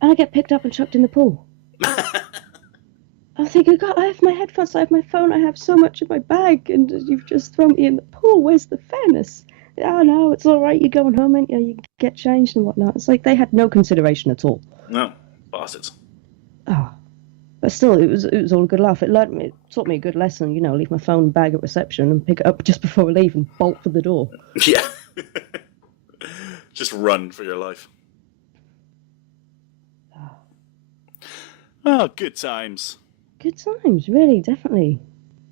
And I get picked up and chucked in the pool. I think, I have my headphones, I have my phone, I have so much in my bag, and you've just thrown me in the pool. Where's the fairness? Oh, no, it's all right. You're going home, and you get changed and whatnot. It's like they had no consideration at all. No, bastards. Oh, but still, it was all a good laugh. It taught me a good lesson. Leave my phone and bag at reception and pick it up just before I leave and bolt for the door. Yeah. Just run for your life. Oh, good times. Good times, really, definitely.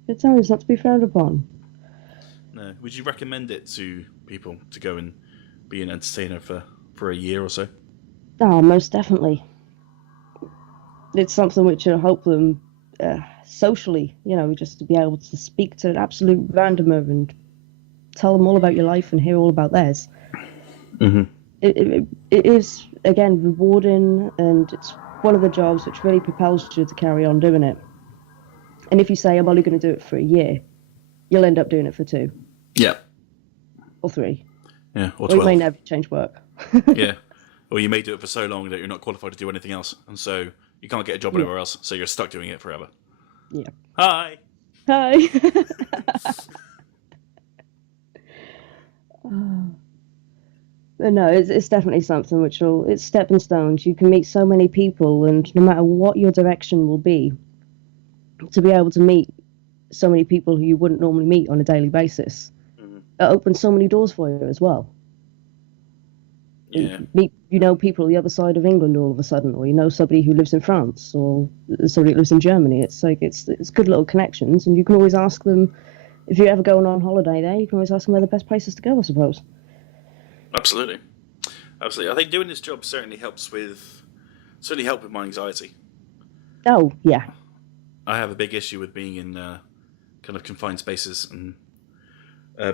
Good times, not to be frowned upon. No. Would you recommend it to people to go and be an entertainer for a year or so? Oh, most definitely. It's something which will help them socially, just to be able to speak to an absolute randomer and tell them all about your life and hear all about theirs. Mm-hmm. It is, again, rewarding, and it's one of the jobs which really propels you to carry on doing it. And if you say, I'm only going to do it for a year, you'll end up doing it for 2. Yeah. Or 3. Yeah, or 12. Or you may never change work. Yeah. Or you may do it for so long that you're not qualified to do anything else. And so you can't get a job anywhere else, so you're stuck doing it forever. Yeah. Hi! But no, it's definitely something it's stepping stones. You can meet so many people, and no matter what your direction will be, to be able to meet so many people who you wouldn't normally meet on a daily basis, it opens so many doors for you as well. Yeah. People the other side of England all of a sudden, or somebody who lives in France, or somebody who lives in Germany. It's like it's good little connections, and you can always ask them if you're ever going on holiday there. You can always ask them where the best places to go, I suppose. Absolutely. I think doing this job certainly help with my anxiety. Oh yeah. I have a big issue with being in kind of confined spaces and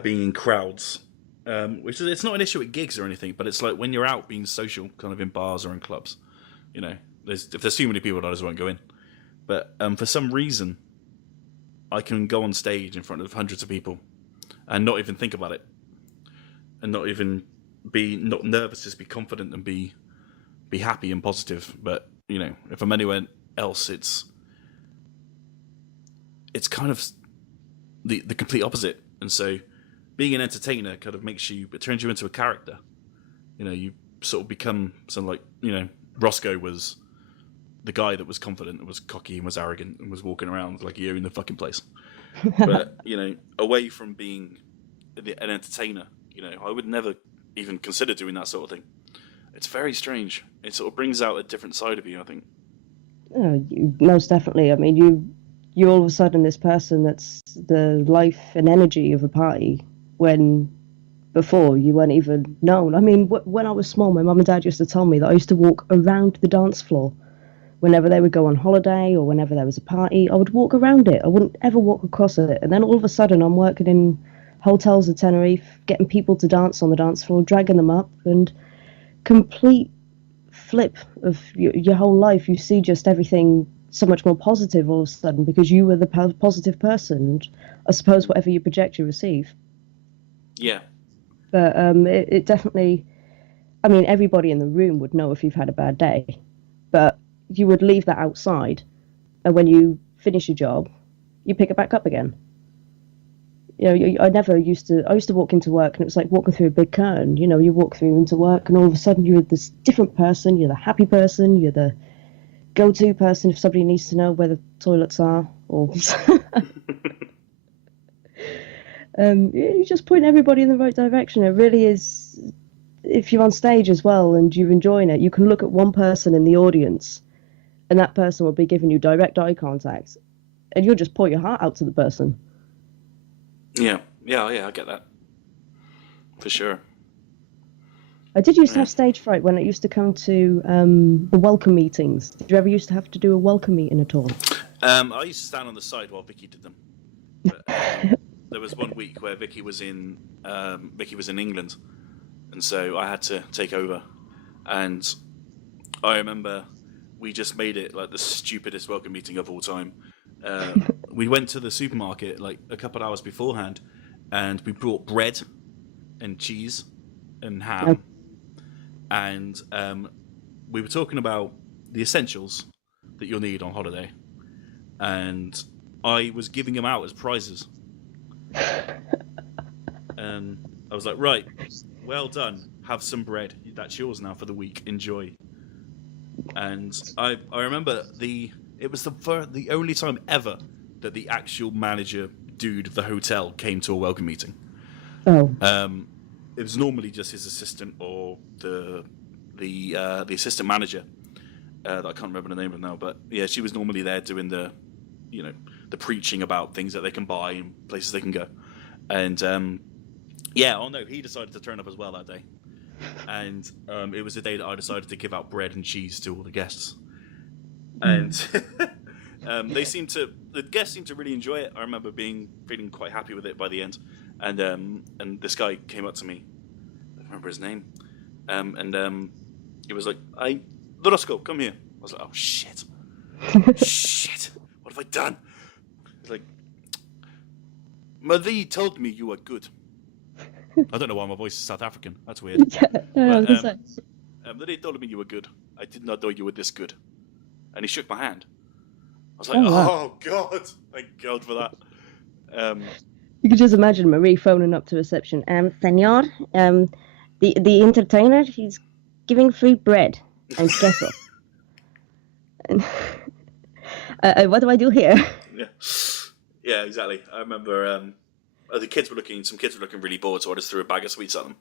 being in crowds. It's not an issue at gigs or anything, but it's like when you're out being social, kind of in bars or in clubs. If there's too many people, I just won't go in. But for some reason, I can go on stage in front of hundreds of people and not even think about it, and not even be not nervous, just be confident and be happy and positive. But if I'm anywhere else, it's kind of the complete opposite. And so being an entertainer kind of it turns you into a character. You sort of become something like, Rossko was the guy that was confident and was cocky and was arrogant and was walking around like you in the fucking place. But, away from being an entertainer, I would never even consider doing that sort of thing. It's very strange. It sort of brings out a different side of you, I think. Most definitely. I mean, you're all of a sudden this person that's the life and energy of a party, when before you weren't even known. I mean, when I was small, my mum and dad used to tell me that I used to walk around the dance floor. Whenever they would go on holiday or whenever there was a party, I would walk around it. I wouldn't ever walk across it. And then all of a sudden I'm working in hotels at Tenerife, getting people to dance on the dance floor, dragging them up, and complete flip of your whole life. You see just everything so much more positive all of a sudden because you were the positive person. And I suppose whatever you project, you receive. Yeah. But it definitely, I mean, everybody in the room would know if you've had a bad day. But you would leave that outside, and when you finish your job, you pick it back up again. I used to walk into work, and it was like walking through a big curtain. You walk through into work, and all of a sudden you're this different person. You're the happy person. You're the go-to person if somebody needs to know where the toilets are, or you just point everybody in the right direction. It really is. If you're on stage as well and you're enjoying it, you can look at one person in the audience, and that person will be giving you direct eye contact, and you'll just pour your heart out to the person. Yeah, I get that. For sure. I did used to have stage fright when it used to come to the welcome meetings. Did you ever used to have to do a welcome meeting at all? I used to stand on the side while Vicky did them. But, there was one week where Vicky was in England, and so I had to take over. And I remember we just made it like the stupidest welcome meeting of all time. We went to the supermarket like a couple of hours beforehand, and we brought bread and cheese and ham, and we were talking about the essentials that you'll need on holiday, and I was giving them out as prizes. And I was like, right, well done, have some bread, that's yours now for the week, enjoy. And I remember it was the only time ever that the actual manager dude of the hotel came to a welcome meeting. It was normally just his assistant or the assistant manager that I can't remember the name of now, but yeah, she was normally there doing the preaching about things that they can buy and places they can go. And he decided to turn up as well that day. And it was the day that I decided to give out bread and cheese to all the guests. And the guests seemed to really enjoy it. I remember feeling quite happy with it by the end. And this guy came up to me. I don't remember his name. He was like, Rossko, come here. I was like, oh shit. Shit. What have I done? He's like, Marie told me you were good. I don't know why my voice is South African. That's weird. Marie told me you were good. I did not know you were this good. And he shook my hand. I was like, oh God. Thank God for that. You could just imagine Marie phoning up to reception. Senor, The entertainer, he's giving free bread and queso. And what do I do here? Yeah, exactly. I remember some kids were looking really bored, so I just threw a bag of sweets at them.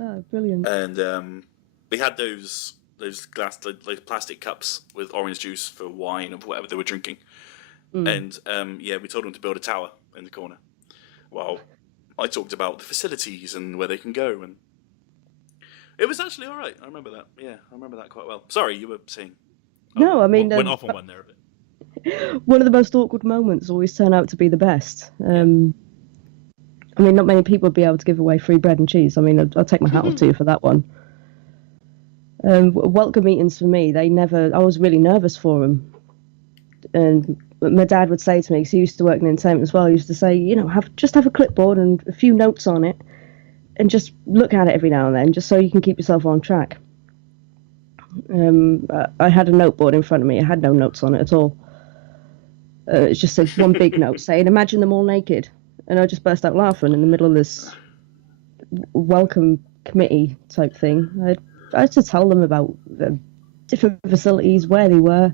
Oh, brilliant. And they had those plastic cups with orange juice for wine or whatever they were drinking. And we told them to build a tower in the corner. Well, I talked about the facilities and where they can go, and it was actually all right. I remember that. Yeah, I remember that quite well. Sorry, you were saying. No, I mean... went off on one there a bit. One of the most awkward moments always turn out to be the best. I mean, not many people would be able to give away free bread and cheese. I mean, I'll take my hat off to you for that one. Welcome meetings for me, I was really nervous for them. And my dad would say to me, because he used to work in entertainment as well, he used to say, just have a clipboard and a few notes on it, and just look at it every now and then, just so you can keep yourself on track. I had a noteboard in front of me. I had no notes on it at all. It just said one big note saying, imagine them all naked. And I just burst out laughing in the middle of this welcome committee type thing. I had to tell them about the different facilities, where they were.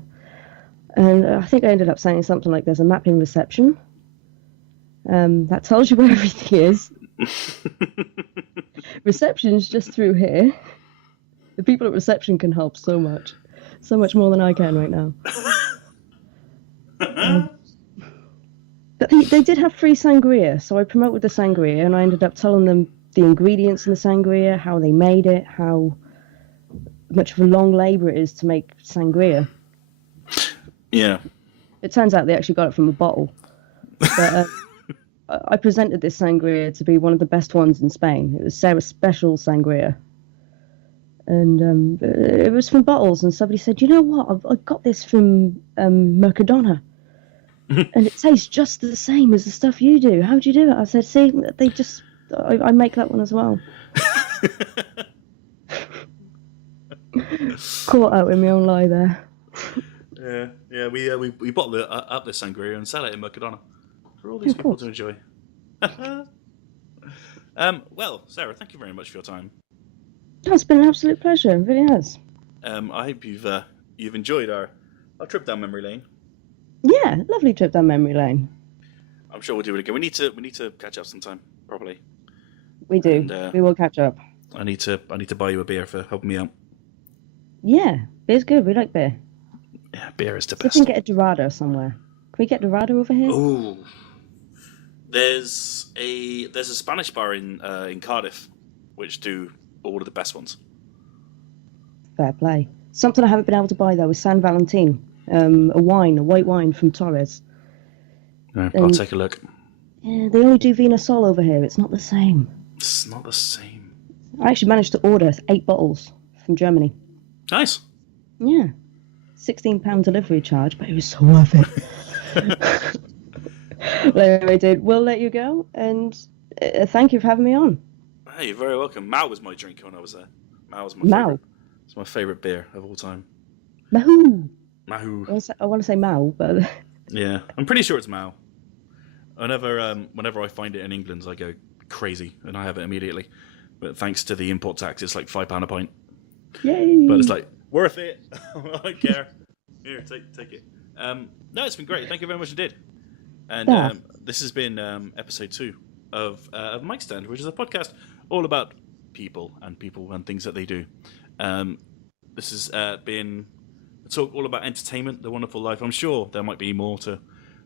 And I think I ended up saying something like, there's a map in reception. That tells you where everything is. Reception's just through here. The people at reception can help so much more than I can right now. But they did have free sangria, so I promoted the sangria, and I ended up telling them the ingredients in the sangria, how they made it, how much of a long labour it is to make sangria. Yeah. It turns out they actually got it from a bottle. But I presented this sangria to be one of the best ones in Spain. It was Sarah's special sangria. And it was from bottles, and somebody said, you know what, I got this from Mercadona, and it tastes just the same as the stuff you do. How'd you do it? I said, see, I make that one as well. Caught out in my own lie there. Yeah, we bottle up this sangria and sell it in Mercadona for all these people to enjoy. Well, Sarah, thank you very much for your time. It's been an absolute pleasure. It really has. I hope you've enjoyed our trip down memory lane. Yeah, lovely trip down memory lane. I'm sure we'll do it again. We need to catch up sometime, probably. We do. And, we will catch up. I need to buy you a beer for helping me out. Yeah, beer's good. We like beer. Yeah, beer is the best. We can get a Dorado somewhere. Can we get Dorado over here? Ooh. There's a Spanish bar in Cardiff which do all of the best ones. Fair play. Something I haven't been able to buy though is San Valentin, a white wine from Torres. Yeah, I'll take a look. Yeah, they only do Vina Sol over here. It's not the same. It's not the same. I actually managed to order 8 bottles from Germany. Nice. Yeah. £16 delivery charge, but it was so worth it. Anyway, dude, we'll let you go, and thank you for having me on. Hey, you're very welcome. Mao was my drink when I was there. Mao was my favorite. It's my favourite beer of all time. Mahou. I want to say Mao, but... Yeah, I'm pretty sure it's Mao. Whenever I find it in England, I go crazy, and I have it immediately. But thanks to the import tax, it's like £5 a pint. Yay! But it's like, worth it. I don't care. Here, take it. No, it's been great. Thank you very much indeed. And this has been episode 2 of Micstand, which is a podcast all about people and things that they do. This has been a talk all about entertainment, the wonderful life. I'm sure there might be more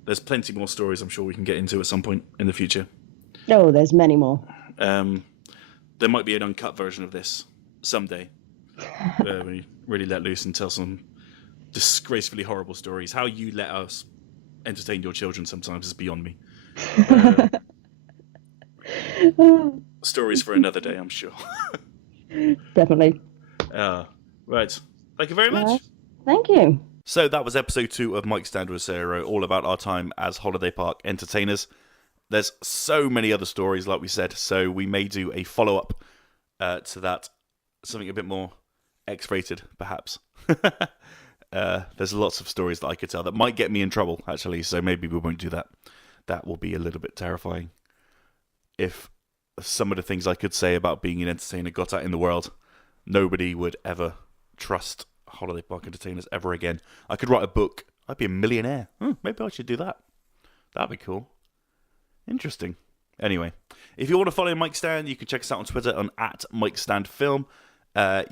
there's plenty more stories I'm sure we can get into at some point in the future. Oh, there's many more. There might be an uncut version of this someday, where we really let loose and tell some disgracefully horrible stories. How you let us entertain your children sometimes is beyond me. Stories for another day, I'm sure. Definitely. Right. Thank you very much. Thank you. So that was episode 2 of Micstand with Sarah Roe, all about our time as holiday park entertainers. There's so many other stories, like we said, so we may do a follow-up to that, something a bit more X-rated, perhaps. There's lots of stories that I could tell that might get me in trouble, actually, so maybe we won't do that. That will be a little bit terrifying if some of the things I could say about being an entertainer got out in the world, nobody would ever trust holiday park entertainers ever again. I could write a book. I'd be a millionaire. Maybe I should do that. That'd be cool. Interesting. Anyway, if you want to follow Micstand, you can check us out on Twitter on @MicstandFilm.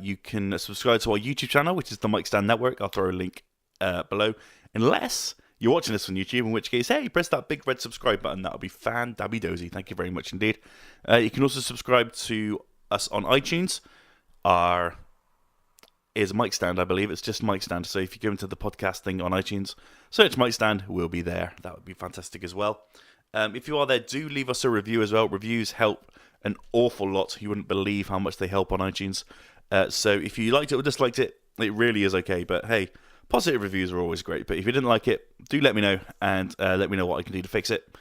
You can subscribe to our YouTube channel, which is the Micstand Network. I'll throw a link below. Unless you're watching this on YouTube, in which case, hey, press that big red subscribe button. That'll be fan-dabby-dozy. Thank you very much indeed. You can also subscribe to us on iTunes. Our is Micstand, I believe. It's just Micstand. So if you go into the podcast thing on iTunes, search Micstand, we'll be there. That would be fantastic as well. If you are there, do leave us a review as well. Reviews help an awful lot. You wouldn't believe how much they help on iTunes. So if you liked it or disliked it, it really is okay. But hey, positive reviews are always great. But if you didn't like it, do let me know, and let me know what I can do to fix it.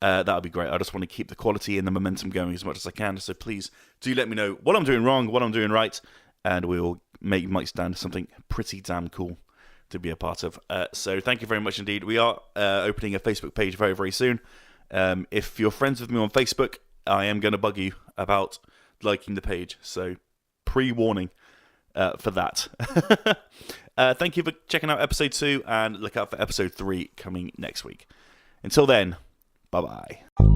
That would be great. I just want to keep the quality and the momentum going as much as I can. So please do let me know what I'm doing wrong, what I'm doing right, and we'll make Micstand something pretty damn cool to be a part of. So thank you very much indeed. We are opening a Facebook page very, very soon. If you're friends with me on Facebook, I am going to bug you about liking the page. So pre-warning for that. Thank you for checking out episode 2, and look out for episode 3 coming next week. Until then, bye-bye.